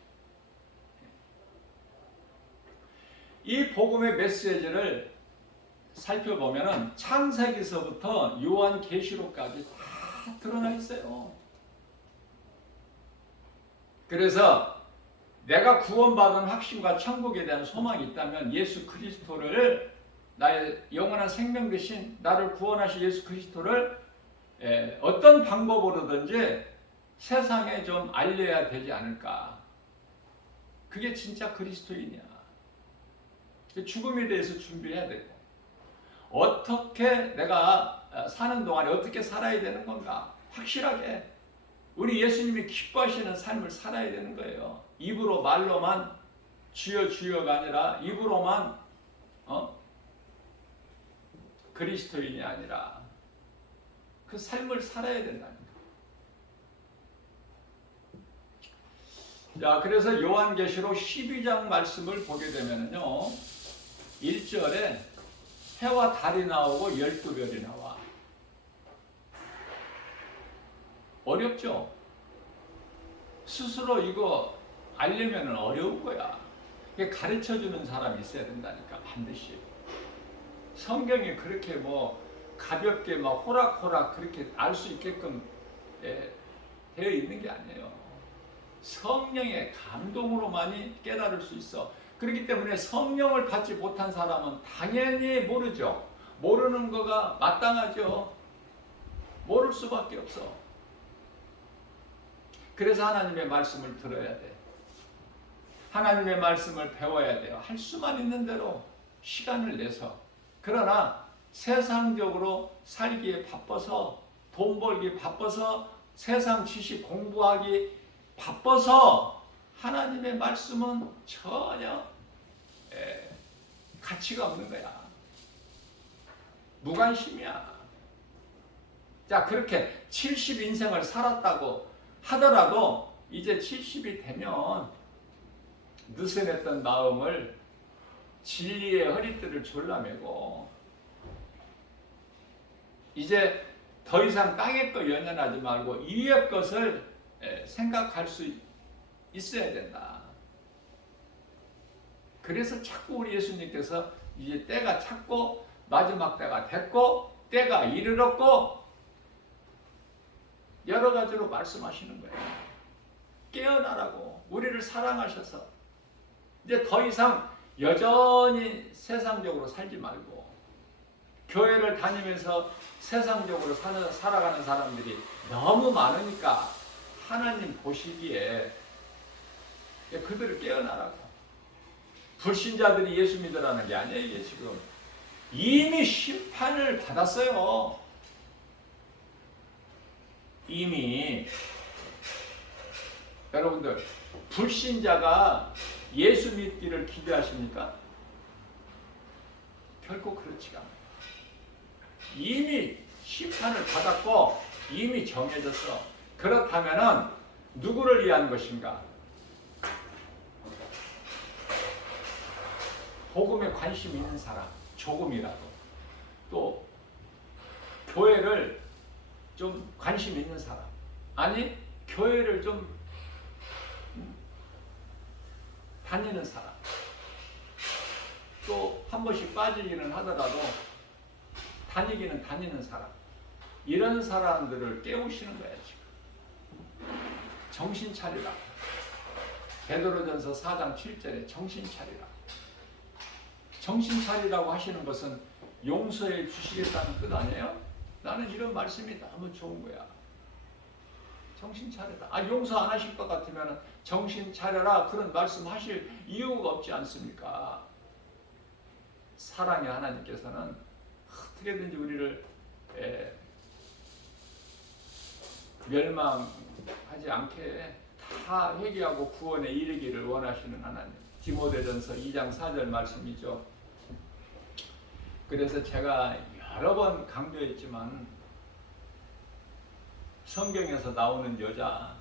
이 복음의 메시지를 살펴보면 창세기서부터 요한계시록까지 다 드러나 있어요. 그래서 내가 구원받은 확신과 천국에 대한 소망이 있다면 예수 그리스도를 나의 영원한 생명 대신 나를 구원하신 예수 그리스도를 어떤 방법으로든지 세상에 좀 알려야 되지 않을까. 그게 진짜 그리스도인이야. 죽음에 대해서 준비해야 되고 어떻게 내가 사는 동안에 어떻게 살아야 되는 건가 확실하게 우리 예수님이 기뻐하시는 삶을 살아야 되는 거예요. 입으로 말로만 주여 주여가 아니라 입으로만 그리스도인이 아니라 그 삶을 살아야 된다는 거예요. 자, 그래서 요한계시록 12장 말씀을 보게 되면요 1절에 해와 달이 나오고 12별이 나와. 어렵죠? 스스로 이거 알려면 어려운 거야. 가르쳐주는 사람이 있어야 된다니까, 반드시. 성경이 그렇게 가볍게 호락호락 그렇게 알 수 있게끔 되어 있는 게 아니에요. 성령의 감동으로만이 깨달을 수 있어. 그렇기 때문에 성령을 받지 못한 사람은 당연히 모르죠. 모르는 거가 마땅하죠. 모를 수밖에 없어. 그래서 하나님의 말씀을 들어야 돼. 하나님의 말씀을 배워야 돼요. 할 수만 있는 대로 시간을 내서. 그러나 세상적으로 살기에 바빠서 돈 벌기 바빠서 세상 지식 공부하기 바빠서 하나님의 말씀은 전혀 가치가 없는 거야. 무관심이야. 자, 그렇게 70인생을 살았다고 하더라도 이제 70이 되면 느슨했던 마음을 진리의 허리띠를 졸라매고 이제 더 이상 땅의 것 연연하지 말고 위의 것을 생각할 수 있어야 된다. 그래서 자꾸 우리 예수님께서 이제 때가 찼고 마지막 때가 됐고 때가 이르렀고 여러 가지로 말씀하시는 거예요. 깨어나라고 우리를 사랑하셔서 이제 더 이상 여전히 세상적으로 살지 말고 교회를 다니면서 세상적으로 살아가는 사람들이 너무 많으니까 하나님 보시기에 그들을 깨어나라고. 불신자들이 예수 믿으라는 게 아니에요. 이게 지금 이미 심판을 받았어요. 이미. 여러분들, 불신자가 예수 믿기를 기대하십니까? 결코 그렇지가 않아요. 이미 심판을 받았고 이미 정해졌어. 그렇다면은 누구를 위한 것인가? 복음에 관심 있는 사람, 조금이라도. 또 교회를 좀 관심 있는 사람. 아니, 교회를 좀 다니는 사람. 또 한 번씩 빠지기는 하더라도 다니기는 다니는 사람. 이런 사람들을 깨우시는 거야, 지금. 정신 차리라. 베드로전서 4장 7절에 정신 차리라. 정신 차리라고 하시는 것은 용서해 주시겠다는 뜻 아니에요? 나는 이런 말씀이 너무 좋은 거야. 정신 차려라. 용서 안 하실 것 같으면 정신 차려라. 그런 말씀 하실 이유가 없지 않습니까? 사랑의 하나님께서는 어떻게든지 우리를 멸망하지 않게 다 회개하고 구원에 이르기를 원하시는 하나님. 디모데전서 2장 4절 말씀이죠. 그래서 제가 여러 번 강조했지만 성경에서 나오는 여자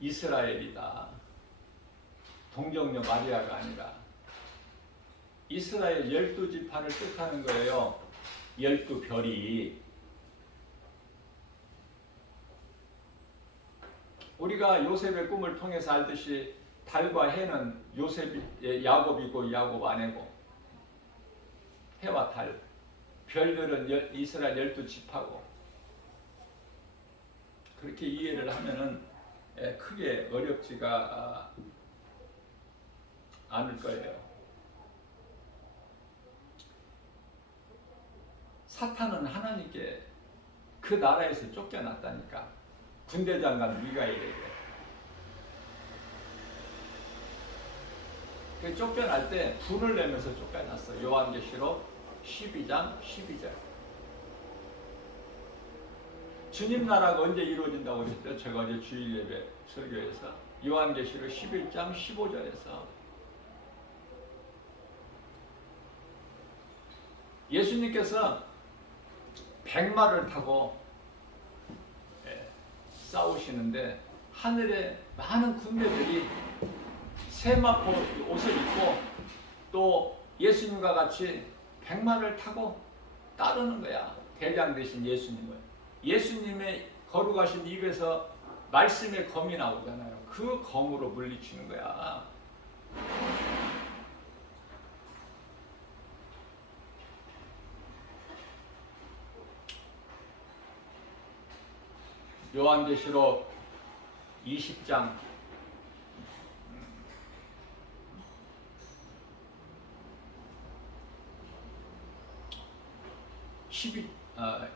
이스라엘이다. 동정녀 마리아가 아니라 이스라엘 12지파를 뜻하는 거예요. 12별이. 우리가 요셉의 꿈을 통해서 알듯이 달과 해는 야곱이고 야곱 아내고 해와 달, 별들은 이스라엘 12지파고 그렇게 이해를 하면은 크게 어렵지가 않을 거예요. 사탄은 하나님께 그 나라에서 쫓겨났다니까. 군대장관 미가엘에게. 그 쫓겨날 때 분을 내면서 쫓겨났어. 요한계시록 12장 12절. 주님 나라가 언제 이루어진다고 했죠? 제가 어제 주일 예배 설교에서 요한계시록 11장 15절에서 예수님께서 백마를 타고 싸우시는데 하늘에 많은 군대들이 세마포 옷을 입고 또 예수님과 같이 백마를 타고 따르는 거야. 대장 되신 예수님을. 예수님의 거룩하신 입에서 말씀의 검이 나오잖아요. 그 검으로 물리치는 거야. 요한계시록 20장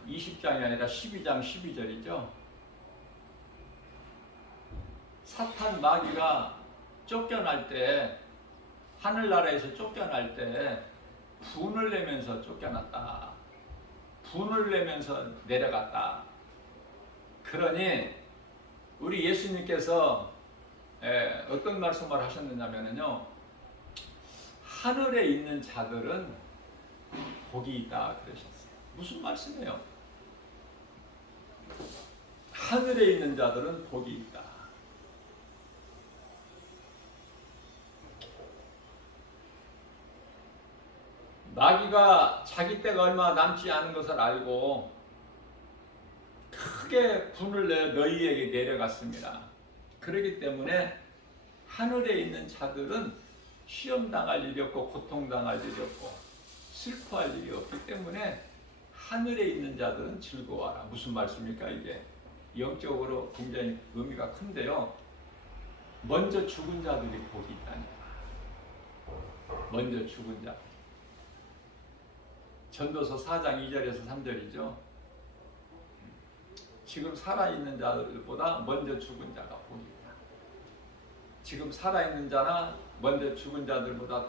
20장이 아니라 12장 12절이죠. 사탄 마귀가 쫓겨날 때, 하늘나라에서 쫓겨날 때 분을 내면서 쫓겨났다. 분을 내면서 내려갔다. 그러니 우리 예수님께서 어떤 말씀을 하셨느냐면요, 하늘에 있는 자들은 복이 있다 그러셨어요. 무슨 말씀이에요? 하늘에 있는 자들은 복이 있다. 마귀가 자기 때가 얼마 남지 않은 것을 알고 크게 분을 내 너희에게 내려갔습니다. 그렇기 때문에 하늘에 있는 자들은 시험당할 일이 없고 고통당할 일이 없고 슬퍼할 일이 없기 때문에 하늘에 있는 자들은 즐거워하라. 무슨 말씀입니까 이게? 영적으로 굉장히 의미가 큰데요. 먼저 죽은 자들이 복이 있다니까. 먼저 죽은 자. 전도서 4장 2절에서 3절이죠. 지금 살아있는 자들보다 먼저 죽은 자가 복이 있다. 지금 살아있는 자나 먼저 죽은 자들보다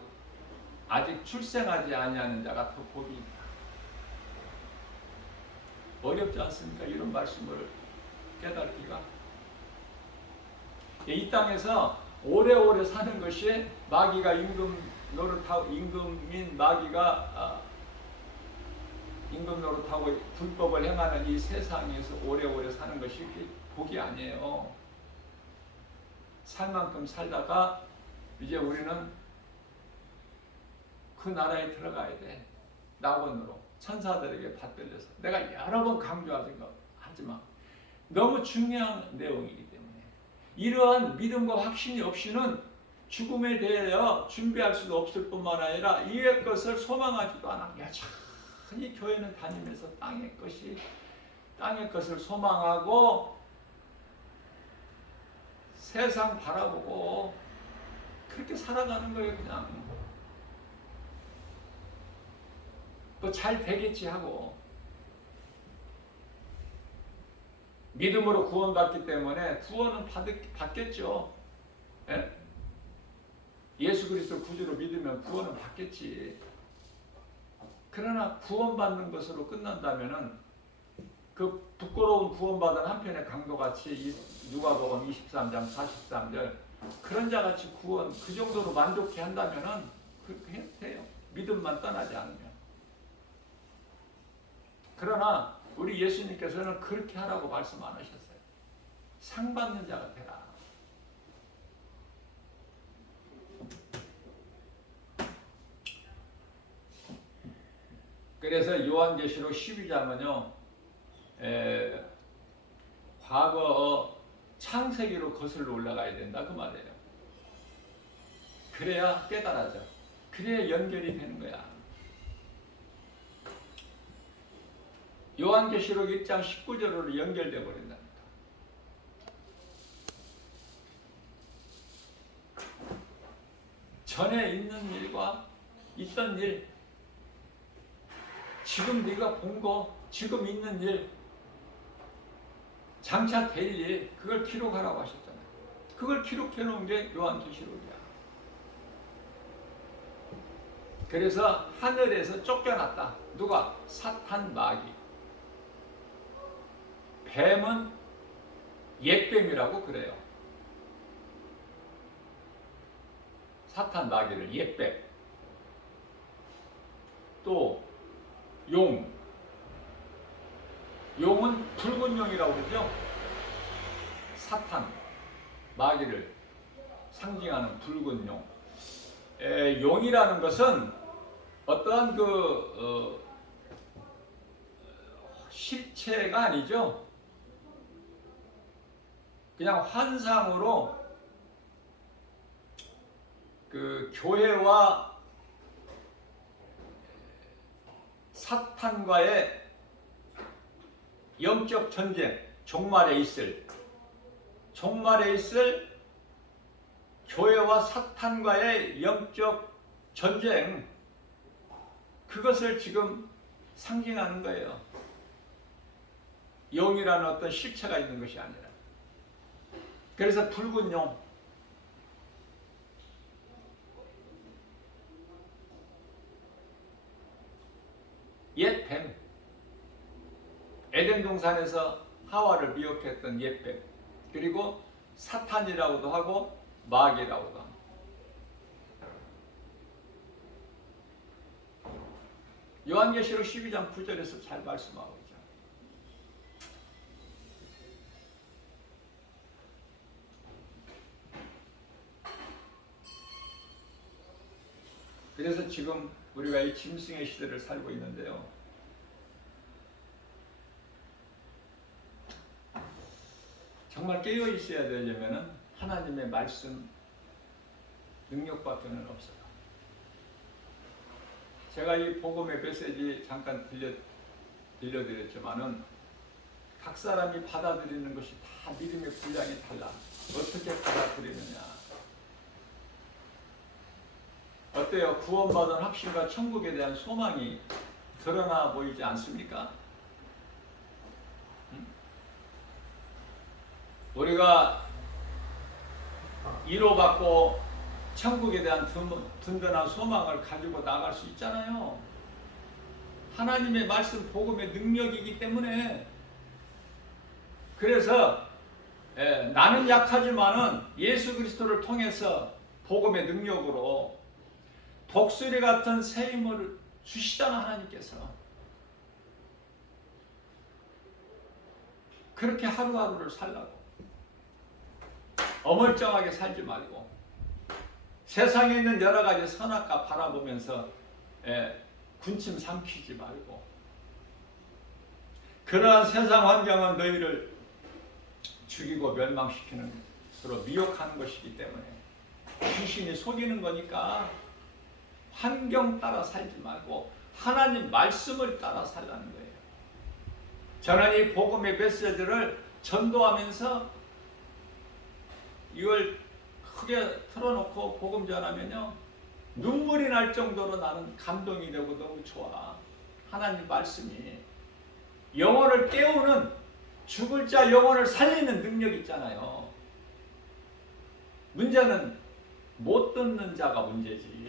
아직 출생하지 아니하는 자가 더 복이 있다. 어렵지 않습니까? 이런 말씀을 깨닫기가. 이 땅에서 오래오래 사는 것이 마귀가 임금인 마귀가 임금 노릇하고 불법을 행하는 이 세상에서 오래오래 사는 것이 복이 아니에요. 살 만큼 살다가 이제 우리는 그 나라에 들어가야 돼. 낙원으로 천사들에게 받들려서. 내가 여러 번 강조하지만 너무 중요한 내용이기 때문에 이러한 믿음과 확신이 없이는 죽음에 대하여 준비할 수도 없을 뿐만 아니라 이의 것을 소망하지도 않아. 이 교회는 다니면서 땅의 것을 소망하고 세상 바라보고 그렇게 살아가는 거예요. 그냥 뭐 잘 되겠지 하고 믿음으로 구원받기 때문에 구원은 받겠죠. 예? 예수 그리스도 구주로 믿으면 구원은 받겠지. 그러나 구원받는 것으로 끝난다면은 그 부끄러운 구원받은 한편의 강도같이 누가복음 23장 43절 그런 자같이 구원 그 정도로 만족해 한다면은 그렇게 해도 돼요. 믿음만 떠나지 않으면. 그러나 우리 예수님께서는 그렇게 하라고 말씀 안 하셨어요. 상 받는 자가 되라. 그래서 요한계시록 12장은요, 과거 창세기로 거슬러 올라가야 된다 그 말이에요. 그래야 깨달아져. 그래야 연결이 되는 거야. 요한계시록 1장 19절로 연결돼 버린다니까. 전에 있는 일과 있던 일, 지금 네가 본 거, 지금 있는 일, 장차 될 일, 그걸 기록하라고 하셨잖아요. 그걸 기록해 놓은 게 요한계시록이야. 그래서 하늘에서 쫓겨났다. 누가? 사탄 마귀. 뱀은 옛뱀이라고 그래요. 사탄 마귀를 옛뱀. 또 용. 용은 붉은 용이라고 그러죠. 사탄 마귀를 상징하는 붉은 용. 용이라는 것은 어떠한 실체가 아니죠. 그냥 환상으로 그 교회와 사탄과의 영적 전쟁, 종말에 있을 교회와 사탄과의 영적 전쟁, 그것을 지금 상징하는 거예요. 용이라는 어떤 실체가 있는 것이 아니라. 그래서 붉은 용, 옛 뱀, 에덴 동산에서 하와를 미혹했던 옛뱀, 그리고 사탄이라고도 하고 마귀라고도 합니다. 요한계시록 12장 9절에서 잘 말씀하고 있죠. 그래서 지금 우리가 이 짐승의 시대를 살고 있는데요. 정말 깨어 있어야 되려면 하나님의 말씀 능력밖에는 없어요. 제가 이 복음의 메시지 잠깐 들려드렸지만은 각 사람이 받아들이는 것이 다 믿음의 분량이 달라. 어떻게 받아들이느냐. 어때요? 구원받은 확신과 천국에 대한 소망이 드러나 보이지 않습니까? 우리가 위로받고 천국에 대한 든든한 소망을 가지고 나갈 수 있잖아요. 하나님의 말씀 복음의 능력이기 때문에. 그래서 나는 약하지만은 예수 그리스도를 통해서 복음의 능력으로 독수리 같은 새 힘을 주시잖아. 하나님께서 그렇게 하루하루를 살라고 어물쩡하게 살지 말고 세상에 있는 여러 가지 선악과 바라보면서 군침 삼키지 말고, 그러한 세상 환경은 너희를 죽이고 멸망시키는 것으로 미혹하는 것이기 때문에 귀신이 속이는 거니까 환경 따라 살지 말고 하나님 말씀을 따라 살라는 거예요. 저는 이 복음의 메시지를 전도하면서 이걸 크게 틀어놓고 복음 전하면요, 눈물이 날 정도로 나는 감동이 되고 너무 좋아. 하나님 말씀이 영혼을 깨우는, 죽을 자 영혼을 살리는 능력 있잖아요. 문제는 못 듣는 자가 문제지.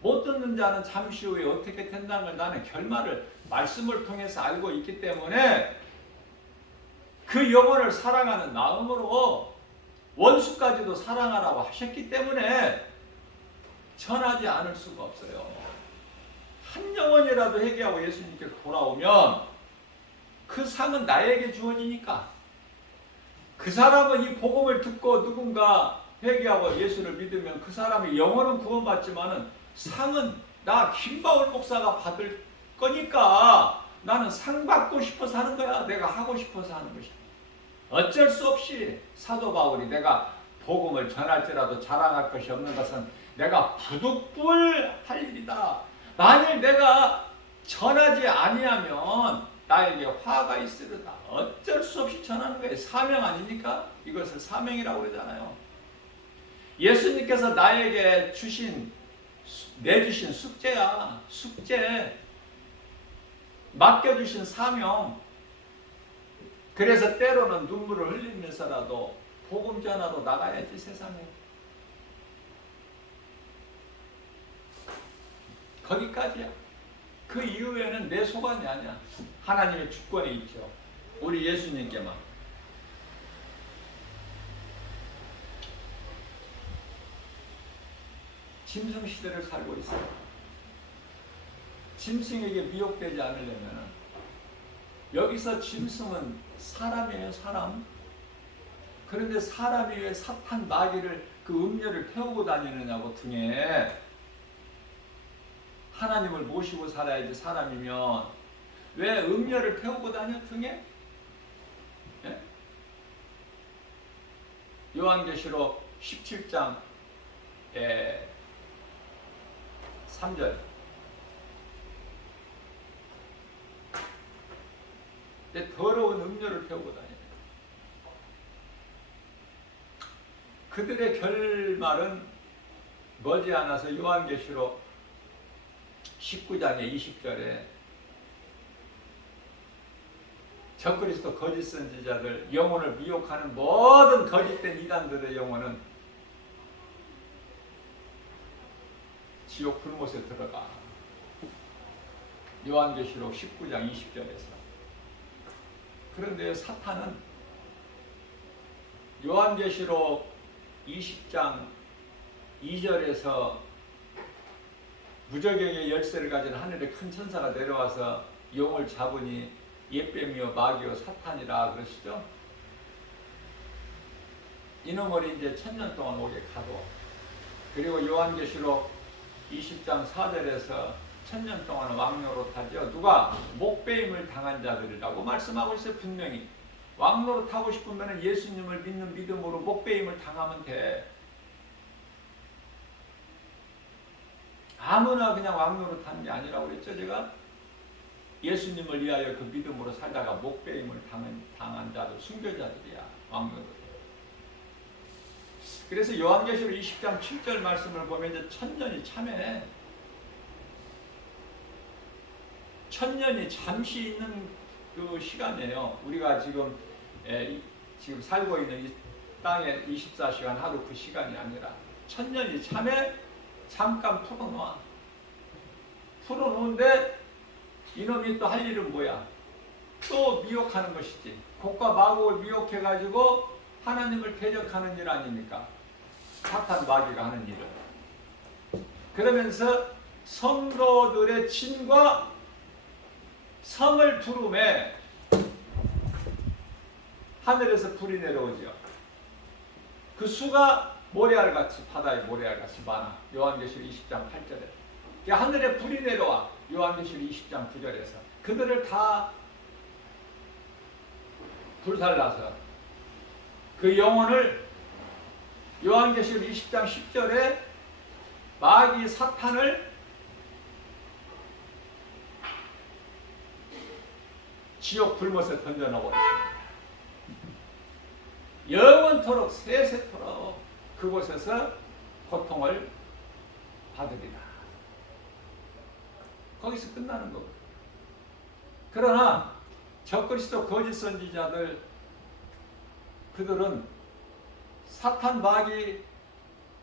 못 듣는 자는 잠시 후에 어떻게 된다는 걸 나는 결말을 말씀을 통해서 알고 있기 때문에 그 영혼을 사랑하는 마음으로 원수까지도 사랑하라고 하셨기 때문에 전하지 않을 수가 없어요. 한 영혼이라도 회개하고 예수님께 돌아오면 그 상은 나에게 주어지니까, 그 사람은 이 복음을 듣고 누군가 회개하고 예수를 믿으면 그 사람의 영혼은 구원받지만은 상은 나 김바울 목사가 받을 거니까 나는 상 받고 싶어서 하는 거야. 내가 하고 싶어서 하는 것이야. 어쩔 수 없이 사도 바울이 내가 복음을 전할지라도 자랑할 것이 없는 것은 내가 부득불 할 일이다. 만일 내가 전하지 아니하면 나에게 화가 있으리다. 어쩔 수 없이 전하는 거예요. 사명 아닙니까? 이것을 사명이라고 그러잖아요. 예수님께서 나에게 내주신 숙제야. 숙제. 맡겨주신 사명. 그래서 때로는 눈물을 흘리면서라도 복음 전하러 나가야지 세상에. 거기까지야. 그 이후에는 내 소관이 아니야. 하나님의 주권에 있죠. 우리 예수님께만. 짐승 시대를 살고 있어요. 짐승에게 미혹되지 않으려면, 여기서 짐승은 사람이에요, 사람. 그런데 사람이 왜 사탄 마귀를, 그 음료를 태우고 다니느냐고, 등에. 하나님을 모시고 살아야지 사람이면. 왜 음료를 태우고 다녀, 등에? 예? 요한계시록 17장 3절. 더러운 음료를 태우고 다녀요. 그들의 결말은 머지않아서 요한계시록 19장의 20절에 적그리스도 거짓 선지자들, 영혼을 미혹하는 모든 거짓된 이단들의 영혼은 지옥 불못에 들어가. 요한계시록 19장 20절에서 그런데 사탄은 요한계시록 20장 2절에서 무저경의 열쇠를 가진 하늘의 큰 천사가 내려와서 영을 잡으니 옛뱀이요 마귀요 사탄이라 그러시죠. 이놈을 이제 1000년 동안 오게 가고, 그리고 요한계시록 20장 4절에서 1000년 동안 왕노릇하죠. 누가? 목배임을 당한 자들이라고 말씀하고 있어요. 분명히 왕노릇하고 싶으면 예수님을 믿는 믿음으로 목배임을 당하면 돼. 아무나 그냥 왕노릇하는 게 아니라고 그랬죠. 제가 예수님을 위하여 그 믿음으로 살다가 목배임을 당한 자들, 순교자들이야. 왕노릇. 그래서 요한계시록 20장 7절 말씀을 보면 이제 1000년이 참해. 1000년이 잠시 있는 그 시간이에요. 우리가 지금 살고 있는 이 땅에 24시간 하루 그 시간이 아니라 1000년이 참해. 잠깐 풀어놓아. 풀어놓은데 이놈이 또 할 일은 뭐야? 또 미혹하는 것이지. 곡과 마곡을 미혹해가지고 하나님을 대적하는 일 아닙니까? 사탄 마귀가 하는 일은. 그러면서 성도들의 진과 성을 두름에 하늘에서 불이 내려오죠. 그 수가 모래알같이, 바다의 모래알같이 많아. 요한계시록 20장 8절에. 하늘에 불이 내려와. 요한계시록 20장 9절에서. 그들을 다 불살라서 그 영혼을 요한계시록 20장 10절에 마귀 사탄을 지옥 불못에 던져놓고 있습니다. 영원토록 세세토록 그곳에서 고통을 받으리라. 거기서 끝나는 거거든요. 그러나 적그리스도 거짓 선지자들, 그들은 사탄 마귀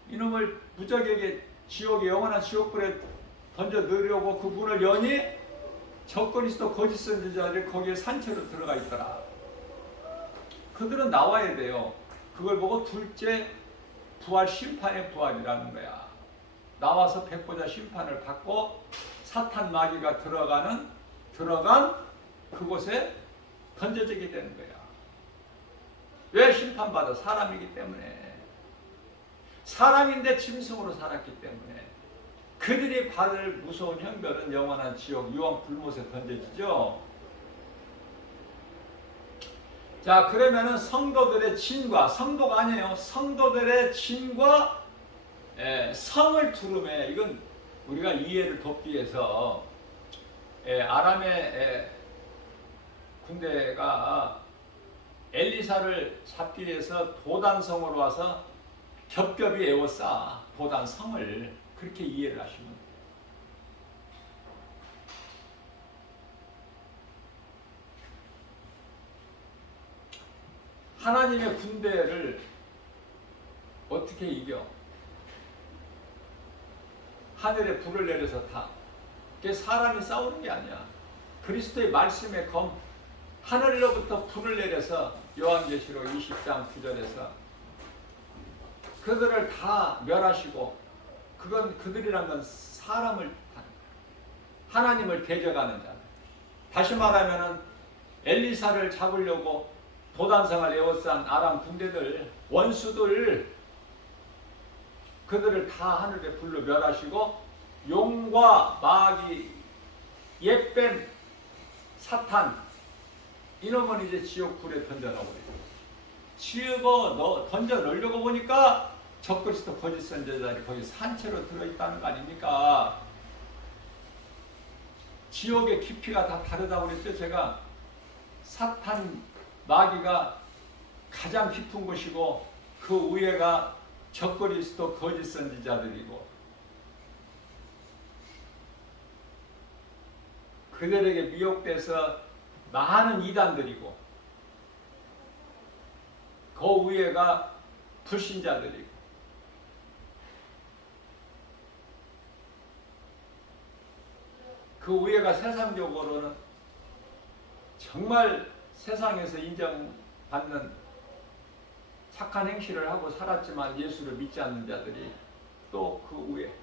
이놈을 무적에게 지옥에, 영원한 지옥불에 던져 넣으려고 그 문을 여니 적그리스도 거짓 선지자들이 거기에 산채로 들어가 있더라. 그들은 나와야 돼요. 그걸 보고 둘째 부활, 심판의 부활이라는 거야. 나와서 백보자 심판을 받고 사탄 마귀가 들어간 그곳에 던져지게 되는 거야. 왜 심판받아? 사람이기 때문에. 사람인데 짐승으로 살았기 때문에. 그들이 받을 무서운 형벌은 영원한 지옥, 유황 불못에 던져지죠. 자, 그러면은 성도들의 진과, 성도가 아니에요. 성도들의 진과 성을 두름에, 이건 우리가 이해를 돕기 위해서 아람의 군대가 엘리사를 잡기 위해서 도단성으로 와서 겹겹이 에워싸. 도단성을 그렇게 이해를 하시면 돼요. 하나님의 군대를 어떻게 이겨? 하늘에 불을 내려서 타. 그게 사람이 싸우는 게 아니야. 그리스도의 말씀의 검, 하늘로부터 불을 내려서 요한계시록 20장 9절에서 그들을 다 멸하시고, 그건 그들이란 건 사람을, 하나님을 대적하는 자. 다시 말하면은 엘리사를 잡으려고 도단성을 에워싼 아람 군대들, 원수들, 그들을 다 하늘에 불로 멸하시고 용과 마귀, 옛뱀, 사탄, 이놈은 이제 지옥 불에 던져놓으래요. 지옥에 던져 넣으려고 보니까 적그리스도 거짓 선지자들이 거기 산채로 들어있다는 거 아닙니까? 지옥의 깊이가 다 다르다고 그랬죠. 제가 사탄 마귀가 가장 깊은 곳이고 그 위에가 적그리스도 거짓 선지자들이고 그들에게 미혹돼서 많은 이단들이고 그 위에가 불신자들이고 그 위에가 세상적으로는 정말 세상에서 인정받는 착한 행실을 하고 살았지만 예수를 믿지 않는 자들이 또 그 위에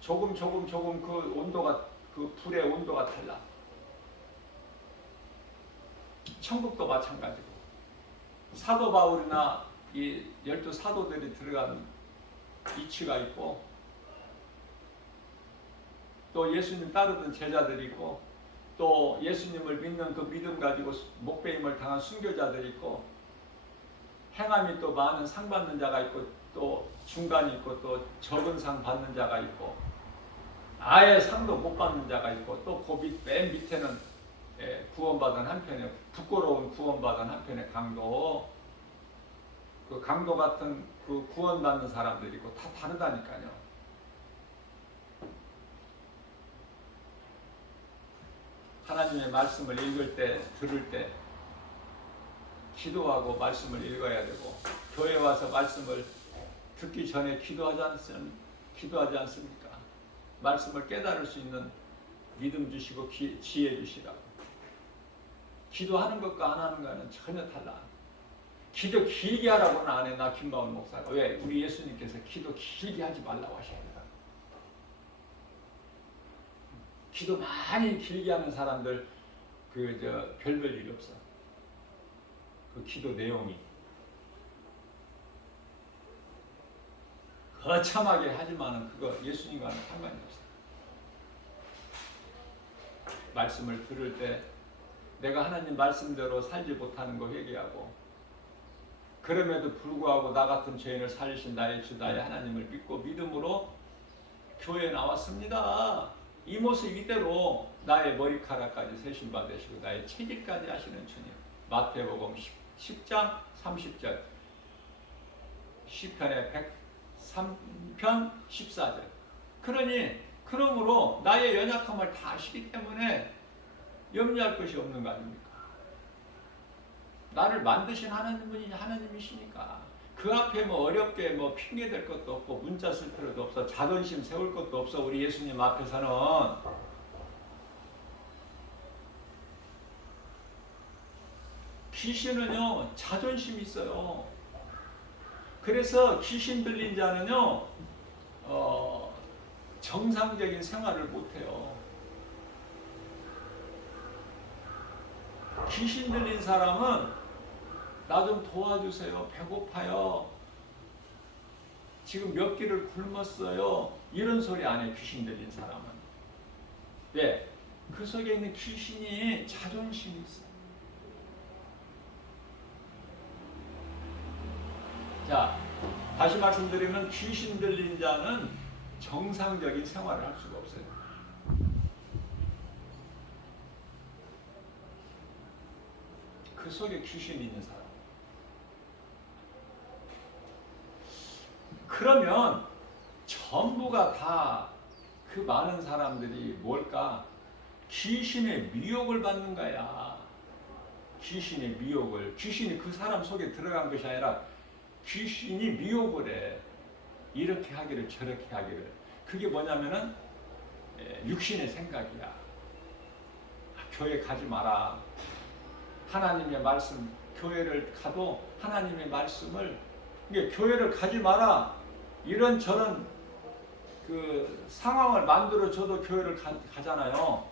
조금 그 온도가, 그 불의 온도가 달라. 천국도 마찬가지고 사도 바울이나 이 12사도들이 들어간 이치가 있고 또 예수님 따르던 제자들이 있고 또 예수님을 믿는 그 믿음 가지고 목배임을 당한 순교자들이 있고 행함이 또 많은 상 받는 자가 있고 또 중간이 있고 또 적은 상 받는 자가 있고 아예 상도 못 받는 자가 있고 또 그 맨 밑에는 구원받은 한편에 부끄러운 구원받은 한편에 강도, 그 강도 같은 그 구원받는 사람들이 있고 다 다르다니까요. 하나님의 말씀을 읽을 때, 들을 때 기도하고 말씀을 읽어야 되고 교회 와서 말씀을 듣기 전에 기도하지 않습니까? 말씀을 깨달을 수 있는 믿음 주시고 지혜 주시라고. 기도하는 것과 안 하는 것은 전혀 달라. 기도 길게 하라고는 안 해. 나 김마을 목사가. 왜? 우리 예수님께서 기도 길게 하지 말라고 하십니다. 기도 많이 길게 하는 사람들 별별 일이 없어. 그 기도 내용이 거참하게 하지만은 그거 예수님과는 상관이 없어. 말씀을 들을 때 내가 하나님 말씀대로 살지 못하는 거 회개하고 그럼에도 불구하고 나 같은 죄인을 살리신 나의 주 나의 하나님을 믿고 믿음으로 교회에 나왔습니다. 이 모습 이대로 나의 머리카락까지 세심 받으시고 나의 체질까지 하시는 주님. 마태복음 10장 30절, 시편의 103편 14절. 그러므로 나의 연약함을 다 아시기 때문에 염려할 것이 없는 거 아닙니까? 나를 만드신 하나님이 하나님이시니까 그 앞에 뭐 어렵게 뭐 핑계 댈 것도 없고 문자 쓸 필요도 없어. 자존심 세울 것도 없어. 우리 예수님 앞에서는. 귀신은요 자존심이 있어요. 그래서 귀신 들린 자는요 정상적인 생활을 못해요. 귀신 들린 사람은 나 좀 도와주세요. 배고파요. 지금 몇 끼를 굶었어요. 이런 소리 안 해. 귀신 들린 사람은. 왜? 그 속에 있는 귀신이 자존심이 있어요. 자, 다시 말씀드리면 귀신 들린 자는 정상적인 생활을 할 수가 없어요. 그 속에 귀신이 있는 사람. 그러면 전부가 다 그 많은 사람들이 뭘까? 귀신의 미혹을 받는 거야. 귀신의 미혹을. 귀신이 그 사람 속에 들어간 것이 아니라 귀신이 미혹을 해. 이렇게 하기를 저렇게 하기를. 그게 뭐냐면은 육신의 생각이야. 교회 가지 마라. 하나님의 말씀, 교회를 가도 하나님의 말씀을, 교회를 가지 마라. 이런 저런 그 상황을 만들어줘도 교회를 가잖아요.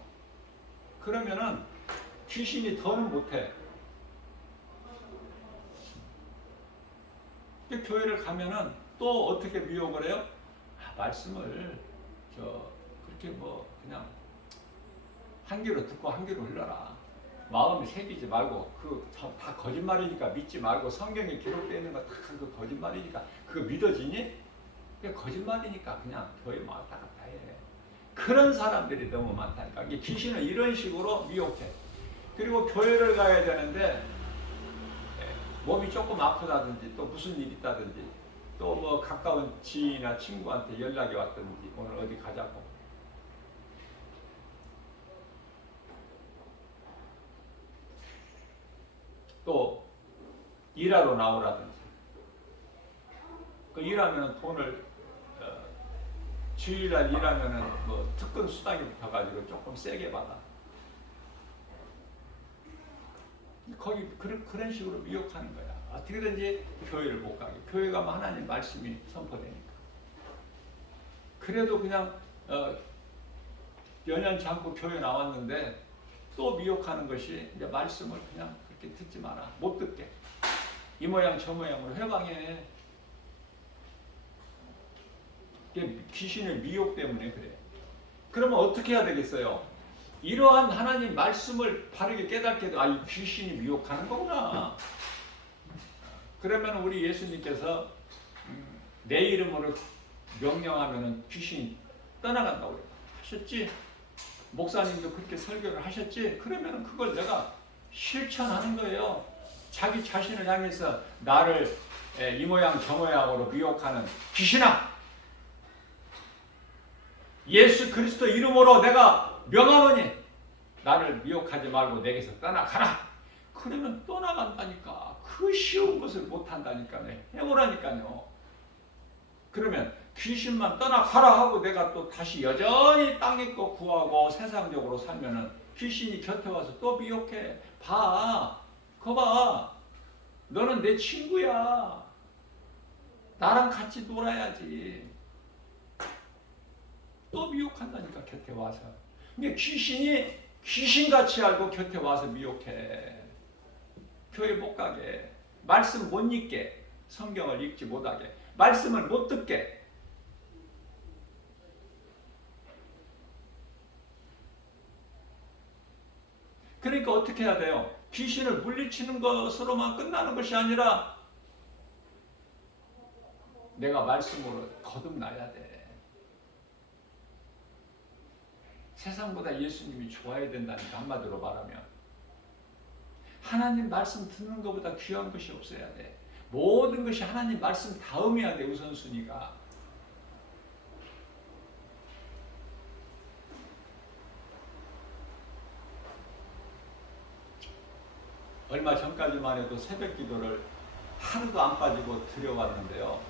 그러면은 귀신이 더는 못해. 교회를 가면은 또 어떻게 미혹을 해요? 말씀을 그렇게 뭐 그냥 한 귀로 듣고 한 귀로 흘러라. 마음이 새기지 말고 다 거짓말이니까 믿지 말고 성경에 기록되어 있는 거 다 그 거짓말이니까 그거 믿어지니? 그게 거짓말이니까 그냥 교회 왔다 갔다 해. 그런 사람들이 너무 많다니까. 귀신은 이런 식으로 미혹해. 그리고 교회를 가야 되는데 몸이 조금 아프다든지 또 무슨 일이 있다든지 또 뭐 가까운 지인이나 친구한테 연락이 왔든지 오늘 어디 가자고. 또 일하러 나오라든지. 그 일하면 돈을 주일날 일하면은 뭐 특근 수당이 붙어가지고 조금 세게 받아. 거기 그런 식으로 미혹하는 거야. 어떻게든지 교회를 못 가게. 교회 가면 하나님 말씀이 선포되니까. 그래도 그냥 연연치 않고 교회 나왔는데 또 미혹하는 것이 이제 말씀을 그냥 그렇게 듣지 마라. 못 듣게. 이 모양 저 모양으로 해방해. 이게 귀신의 미혹 때문에 그래요. 그러면 어떻게 해야 되겠어요? 이러한 하나님 말씀을 바르게 깨닫게 돼. 이 귀신이 미혹하는 거구나. 그러면 우리 예수님께서 내 이름으로 명령하면 귀신이 떠나간다고 하셨지? 목사님도 그렇게 설교를 하셨지? 그러면 그걸 내가 실천하는 거예요. 자기 자신을 향해서 나를 이 모양 저 모양으로 미혹하는 귀신아, 예수 그리스도 이름으로 내가 명하노니 나를 미혹하지 말고 내게서 떠나가라. 그러면 떠나간다니까. 그 쉬운 것을 못한다니까요. 해보라니까요. 그러면 귀신만 떠나가라 하고 내가 또 다시 여전히 땅에 거 구하고 세상적으로 살면은 귀신이 곁에 와서 또 미혹해. 봐. 거 봐. 너는 내 친구야. 나랑 같이 놀아야지. 또 미혹한다니까, 곁에 와서. 근데 귀신이 귀신같이 알고 곁에 와서 미혹해. 교회 못 가게, 말씀 못 읽게, 성경을 읽지 못하게, 말씀을 못 듣게. 그러니까 어떻게 해야 돼요? 귀신을 물리치는 것으로만 끝나는 것이 아니라 내가 말씀으로 거듭나야 돼. 세상보다 예수님이 좋아야 된다니까, 한마디로 말하면. 하나님 말씀 듣는 것보다 귀한 것이 없어야 돼. 모든 것이 하나님 말씀 다음이어야 돼, 우선순위가. 얼마 전까지만 해도 새벽 기도를 하루도 안 빠지고 드려왔는데요.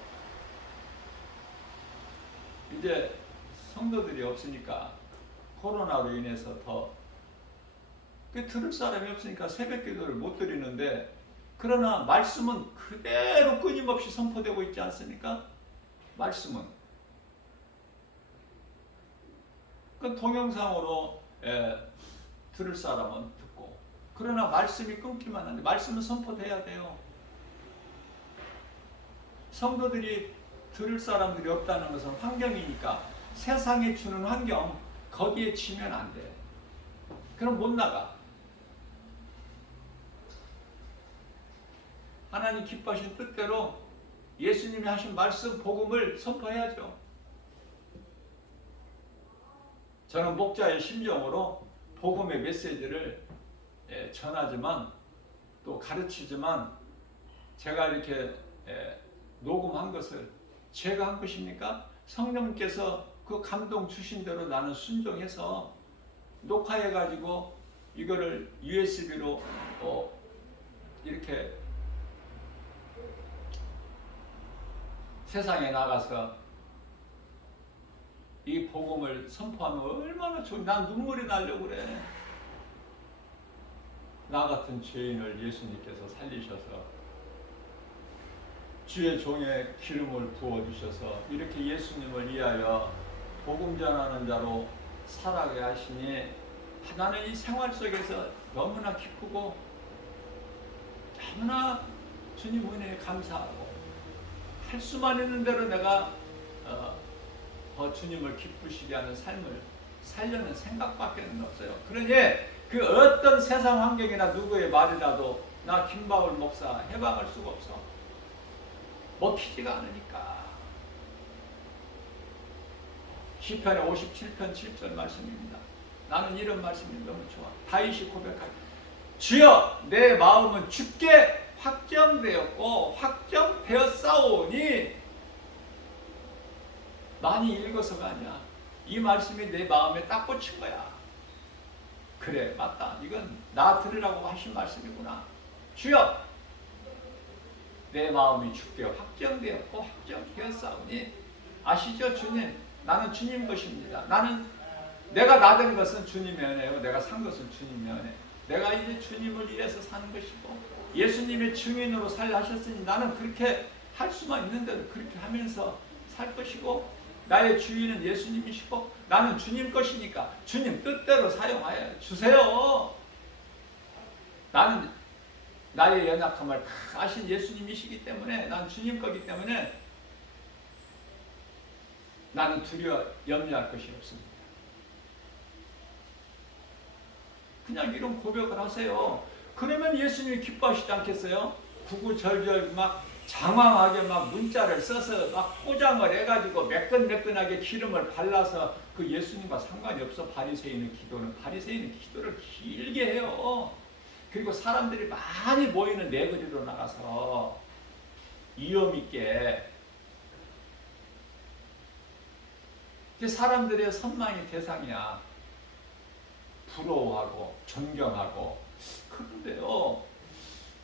이제 성도들이 없으니까 코로나로 인해서 더 들을 사람이 없으니까 새벽 기도를 못 드리는데, 그러나 말씀은 그대로 끊임없이 선포되고 있지 않습니까? 말씀은. 그 동영상으로 들을 사람은 듣고, 그러나 말씀이 끊기만 한데, 말씀은 선포돼야 돼요. 성도들이 들을 사람들이 없다는 것은 환경이니까, 세상에 주는 환경, 거기에 치면 안 돼. 그럼 못 나가. 하나님 기뻐하신 뜻대로 예수님이 하신 말씀, 복음을 선포해야죠. 저는 목자의 심정으로 복음의 메시지를 전하지만, 또 가르치지만, 제가 이렇게 녹음한 것을 제가 한 것입니까? 성령께서 그 감동 주신 대로 나는 순종해서 녹화해가지고 이거를 USB로 이렇게 세상에 나가서 이 복음을 선포하면 얼마나 좋은, 난 눈물이 나려고 그래. 나 같은 죄인을 예수님께서 살리셔서 주의 종에 기름을 부어주셔서 이렇게 예수님을 위하여 복음 전하는 자로 살아가게 하시니, 나는 이 생활 속에서 너무나 기쁘고 너무나 주님 은혜에 감사하고, 할 수만 있는 대로 내가 더 주님을 기쁘시게 하는 삶을 살려는 생각밖에 없어요. 그러니 그 어떤 세상 환경이나 누구의 말이라도 나 김바울 목사 해방할 수가 없어. 먹히지가 않으니까. 시편의 57편 7절 말씀입니다. 나는 이런 말씀이 너무 좋아. 다윗이 고백하기, 주여 내 마음은 주께 확정되었고 확정되었사오니. 많이 읽어서가 아니야. 이 말씀이 내 마음에 딱 꽂힌 거야. 그래, 맞다. 이건 나 들으라고 하신 말씀이구나. 주여 내 마음이 주께 확정되었고 확정되었사오니. 아시죠, 주님? 나는 주님 것입니다. 나는 내가 나 된 것은 주님의 은혜요, 내가 산 것은 주님의 은혜. 내가 이제 주님을 위해서 사는 것이고 예수님의 증인으로 살려 하셨으니 나는 그렇게 할 수만 있는 대로 그렇게 하면서 살 것이고 나의 주인은 예수님이시고 나는 주님 것이니까 주님 뜻대로 사용하여 주세요. 나는 나의 연약함을 다 아신 예수님이시기 때문에 난 주님 거기 때문에 나는 염려할 것이 없습니다. 그냥 이런 고백을 하세요. 그러면 예수님이 기뻐하시지 않겠어요? 구구절절 막 장황하게 막 문자를 써서 막 포장을 해가지고 매끈매끈하게 기름을 발라서 그 예수님과 상관이 없어. 바리새인의 기도를 길게 해요. 그리고 사람들이 많이 모이는 내거리로 나가서 위험 있게 사람들의 선망의 대상이야. 부러워하고 존경하고. 그런데요,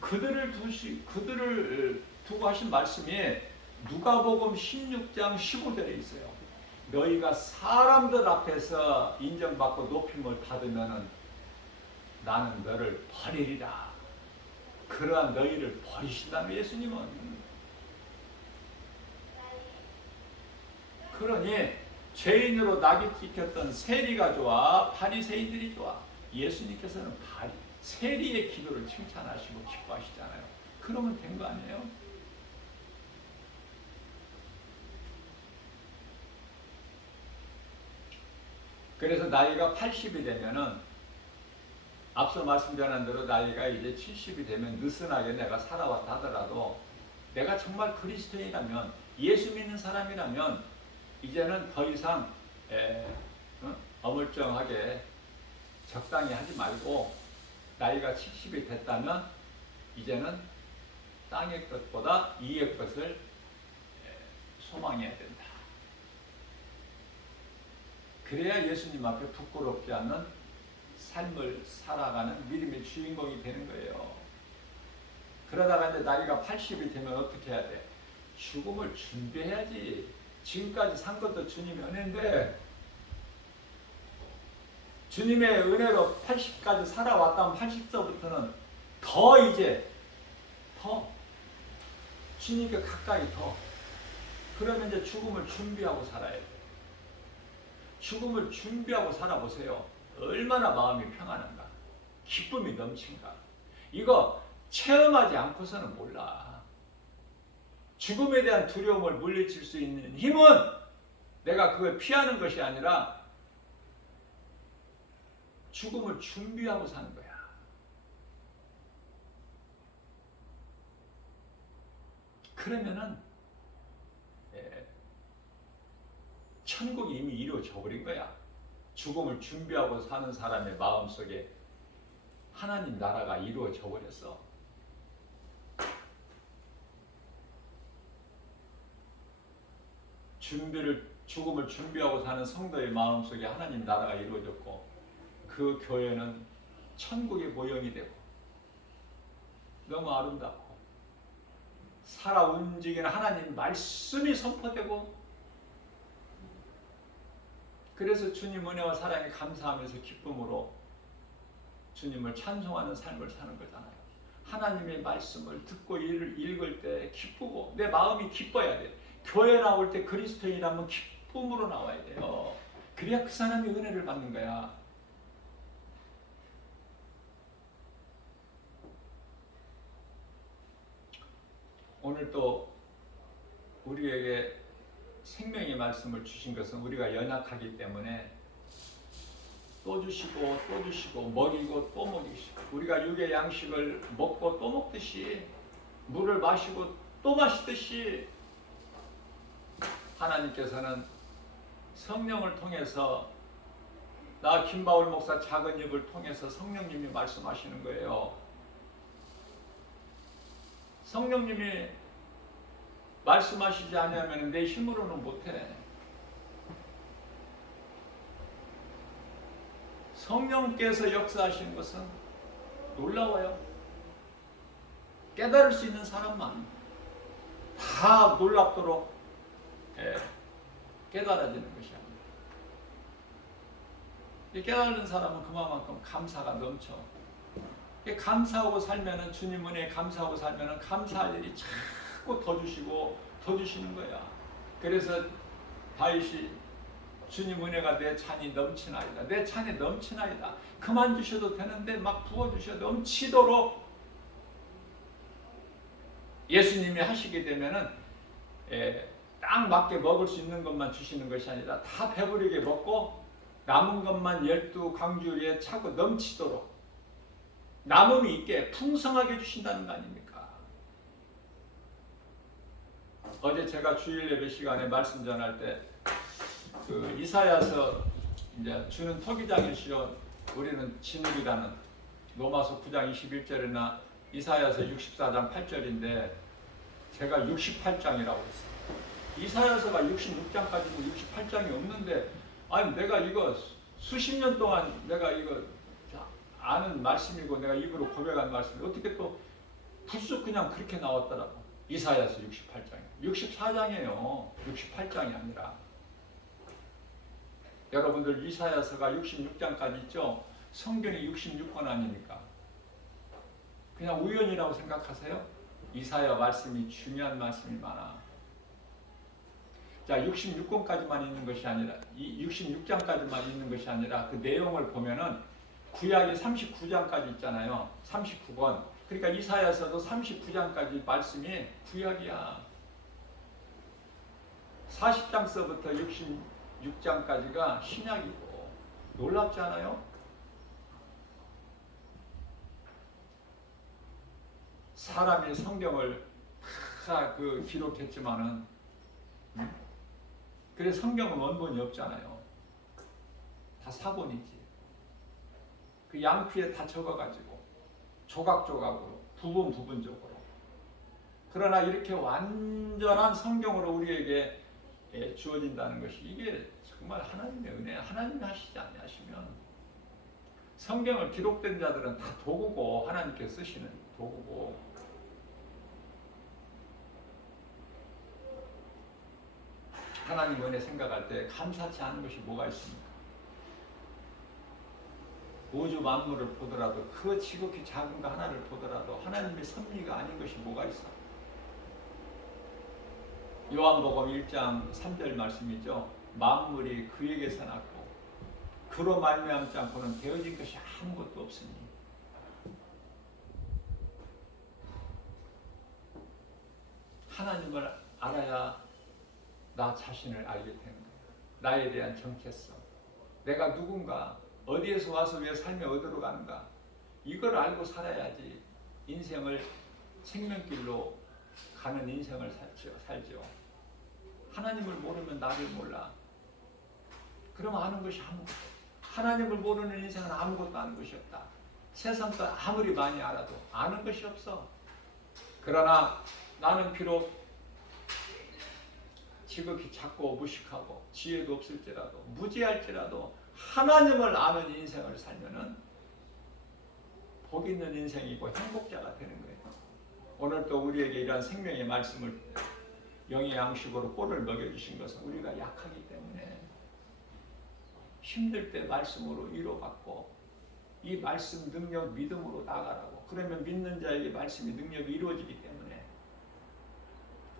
그들을 두고 하신 말씀이 누가복음 16장 15절에 있어요. 너희가 사람들 앞에서 인정받고 높임을 받으면 나는 너를 버리리라. 그러한 너희를 버리신다는 예수님은. 그러니 죄인으로 낙이 찍혔던 세리가 좋아, 바리새인들이 좋아. 예수님께서는 세리의 기도를 칭찬하시고 기뻐하시잖아요. 그러면 된 거 아니에요? 그래서 나이가 80이 되면은 앞서 말씀드린 대로 나이가 이제 70이 되면 느슨하게 내가 살아왔다 하더라도 내가 정말 그리스도인이라면 예수 믿는 사람이라면 이제는 더 이상 어물쩡하게 적당히 하지 말고 나이가 70이 됐다면 이제는 땅의 것보다 이의 것을 소망해야 된다. 그래야 예수님 앞에 부끄럽지 않는 삶을 살아가는 믿음의 주인공이 되는 거예요. 그러다가 이제 나이가 80이 되면 어떻게 해야 돼? 죽음을 준비해야지. 지금까지 산 것도 주님의 은혜인데 주님의 은혜로 80까지 살아왔다면 80서부터는 더 주님께 가까이 그러면 이제 죽음을 준비하고 살아야 돼. 죽음을 준비하고 살아보세요. 얼마나 마음이 평안한가, 기쁨이 넘친가. 이거 체험하지 않고서는 몰라. 죽음에 대한 두려움을 물리칠 수 있는 힘은 내가 그걸 피하는 것이 아니라 죽음을 준비하고 사는 거야. 그러면은 천국이 이미 이루어져 버린 거야. 죽음을 준비하고 사는 사람의 마음속에 하나님 나라가 이루어져 버렸어. 죽음을 준비하고 사는 성도의 마음속에 하나님 나라가 이루어졌고 그 교회는 천국의 모형이 되고 너무 아름답고 살아 움직이는 하나님 말씀이 선포되고 그래서 주님 은혜와 사랑에 감사하면서 기쁨으로 주님을 찬송하는 삶을 사는 거잖아요. 하나님의 말씀을 듣고 읽을 때 기쁘고 내 마음이 기뻐야 돼. 교회 나올 때 그리스도인이라면 기쁨으로 나와야 돼요. 그래야 그 사람이 은혜를 받는 거야. 오늘 또 우리에게 생명의 말씀을 주신 것은 우리가 연약하기 때문에 또 주시고 또 주시고 먹이고 또 먹이시고 우리가 육의 양식을 먹고 또 먹듯이 물을 마시고 또 마시듯이 하나님께서는 성령을 통해서 나 김바울 목사 작은 입을 통해서 성령님이 말씀하시는 거예요. 성령님이 말씀하시지 않으면 내 힘으로는 못해. 성령께서 역사하시는 것은 놀라워요. 깨달을 수 있는 사람만 다 놀랍도록 깨달아지는 것이 아닙니다. 깨달은 사람은 그만큼 감사가 넘쳐. 감사하고 살면은, 주님 은혜에 감사하고 살면은 감사할 일이 자꾸 더 주시고 더 주시는 거야. 그래서 다윗이 주님 은혜가 내 찬이 넘치나이다. 내 찬이 넘치나이다. 그만 주셔도 되는데 막 부어주셔 넘치도록 예수님이 하시게 되면은 딱 맞게 먹을 수 있는 것만 주시는 것이 아니라 다 배부르게 먹고 남은 것만 12광주리에 차고 넘치도록 남음이 있게 풍성하게 주신다는 거 아닙니까? 어제 제가 주일 예배 시간에 말씀 전할 때 그 이사야서 이제 주는 토기장이시여 우리는 진흙이라는 로마서 9장 21절이나 이사야서 64장 8절인데 제가 68장이라고 했어요. 이사야서가 66장까지고 68장이 없는데 아니 내가 이거 수십 년 동안 내가 이거 아는 말씀이고 내가 입으로 고백한 말씀이 어떻게 또 불쑥 그냥 그렇게 나왔더라고. 이사야서 68장이에요. 64장이에요. 68장이 아니라. 여러분들 이사야서가 66장까지 있죠? 성경이 66권 아닙니까? 그냥 우연이라고 생각하세요? 이사야 말씀이 중요한 말씀이 많아. 자, 66권까지만 있는 것이 아니라 66장까지만 있는 것이 아니라 그 내용을 보면은 구약이 39장까지 있잖아요. 39권. 그러니까 이사야서도 39장까지 말씀이 구약이야. 40장서부터 66장까지가 신약이고 놀랍지 않아요? 사람이 성경을 다 기록했지만은 그래 성경은 원본이 없잖아요. 다 사본이지. 그 양피에 다 적어가지고 조각조각으로 부분적으로. 그러나 이렇게 완전한 성경으로 우리에게 주어진다는 것이 이게 정말 하나님의 은혜, 하나님이 하시지 않으시면 성경을 기록된 자들은 다 도구고 하나님께서 쓰시는 도구고 하나님 은혜 생각할 때 감사치 않은 것이 뭐가 있습니까? 우주 만물을 보더라도 그 지극히 작은 거 하나를 보더라도 하나님의 섭리가 아닌 것이 뭐가 있어? 요한복음 1장 3절 말씀이죠. 만물이 그에게서 났고 그로 말미암지 않고는 되어진 것이 아무것도 없으니 하나님을 알아야 나 자신을 알게 되는 거야. 나에 대한 정체성, 내가 누군가, 어디에서 와서 왜 삶에 어디로 가는가, 이걸 알고 살아야지 인생을 생명길로 가는 인생을 살죠. 하나님을 모르면 나를 몰라. 그럼 아는 것이 아무것도. 하나님을 모르는 인생은 아무것도 아는 것이 없다. 세상도 아무리 많이 알아도 아는 것이 없어. 그러나 나는 비록 지극히 작고 무식하고 지혜도 없을지라도 무지할지라도 하나님을 아는 인생을 살면은 복 있는 인생이고 행복자가 되는 거예요. 오늘 또 우리에게 이러한 생명의 말씀을 영의 양식으로 꼴을 먹여주신 것은 우리가 약하기 때문에 힘들 때 말씀으로 위로받고 이 말씀 능력 믿음으로 나가라고. 그러면 믿는 자에게 말씀이 능력이 이루어지기 때문에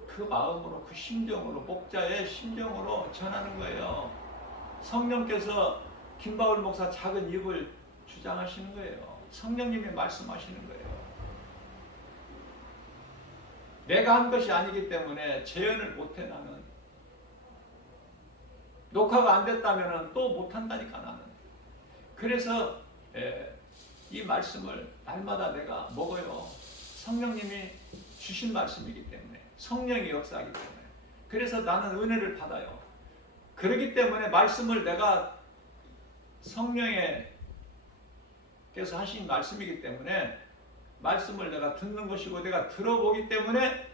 그 마음으로 그 심정으로 목자의 심정으로 전하는 거예요. 성령께서 김바울 목사 작은 입을 주장하시는 거예요. 성령님이 말씀하시는 거예요. 내가 한 것이 아니기 때문에 재현을 못해. 나는 녹화가 안 됐다면 또 못한다니까. 나는 그래서 이 말씀을 날마다 내가 먹어요. 성령님이 주신 말씀이기 때문에, 성령이 역사하기 때문에. 그래서 나는 은혜를 받아요. 그렇기 때문에 말씀을 내가 성령께서 하신 말씀이기 때문에 말씀을 내가 듣는 것이고 내가 들어보기 때문에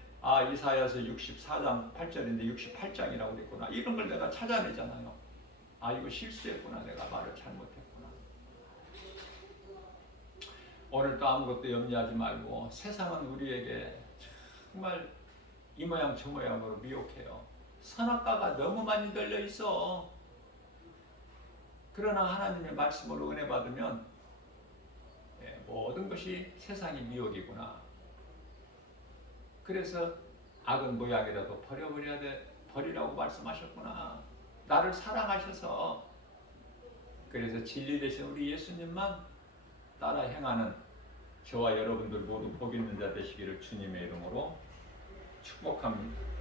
이사야서 64장 8절인데 68장이라고 그랬구나. 이런 걸 내가 찾아내잖아요. 이거 실수했구나. 내가 말을 잘못했구나. 오늘도 아무것도 염려하지 말고 세상은 우리에게 정말 이 모양 저 모양으로 미혹해요. 선악과가 너무 많이 들려 있어. 그러나 하나님의 말씀으로 은혜 받으면 모든 것이 세상의 미혹이구나. 그래서 악은 모양이라도 버리라고 말씀하셨구나. 나를 사랑하셔서. 그래서 진리 되신 우리 예수님만 따라 행하는 저와 여러분들 모두 복 있는 자 되시기를 주님의 이름으로 축복합니다.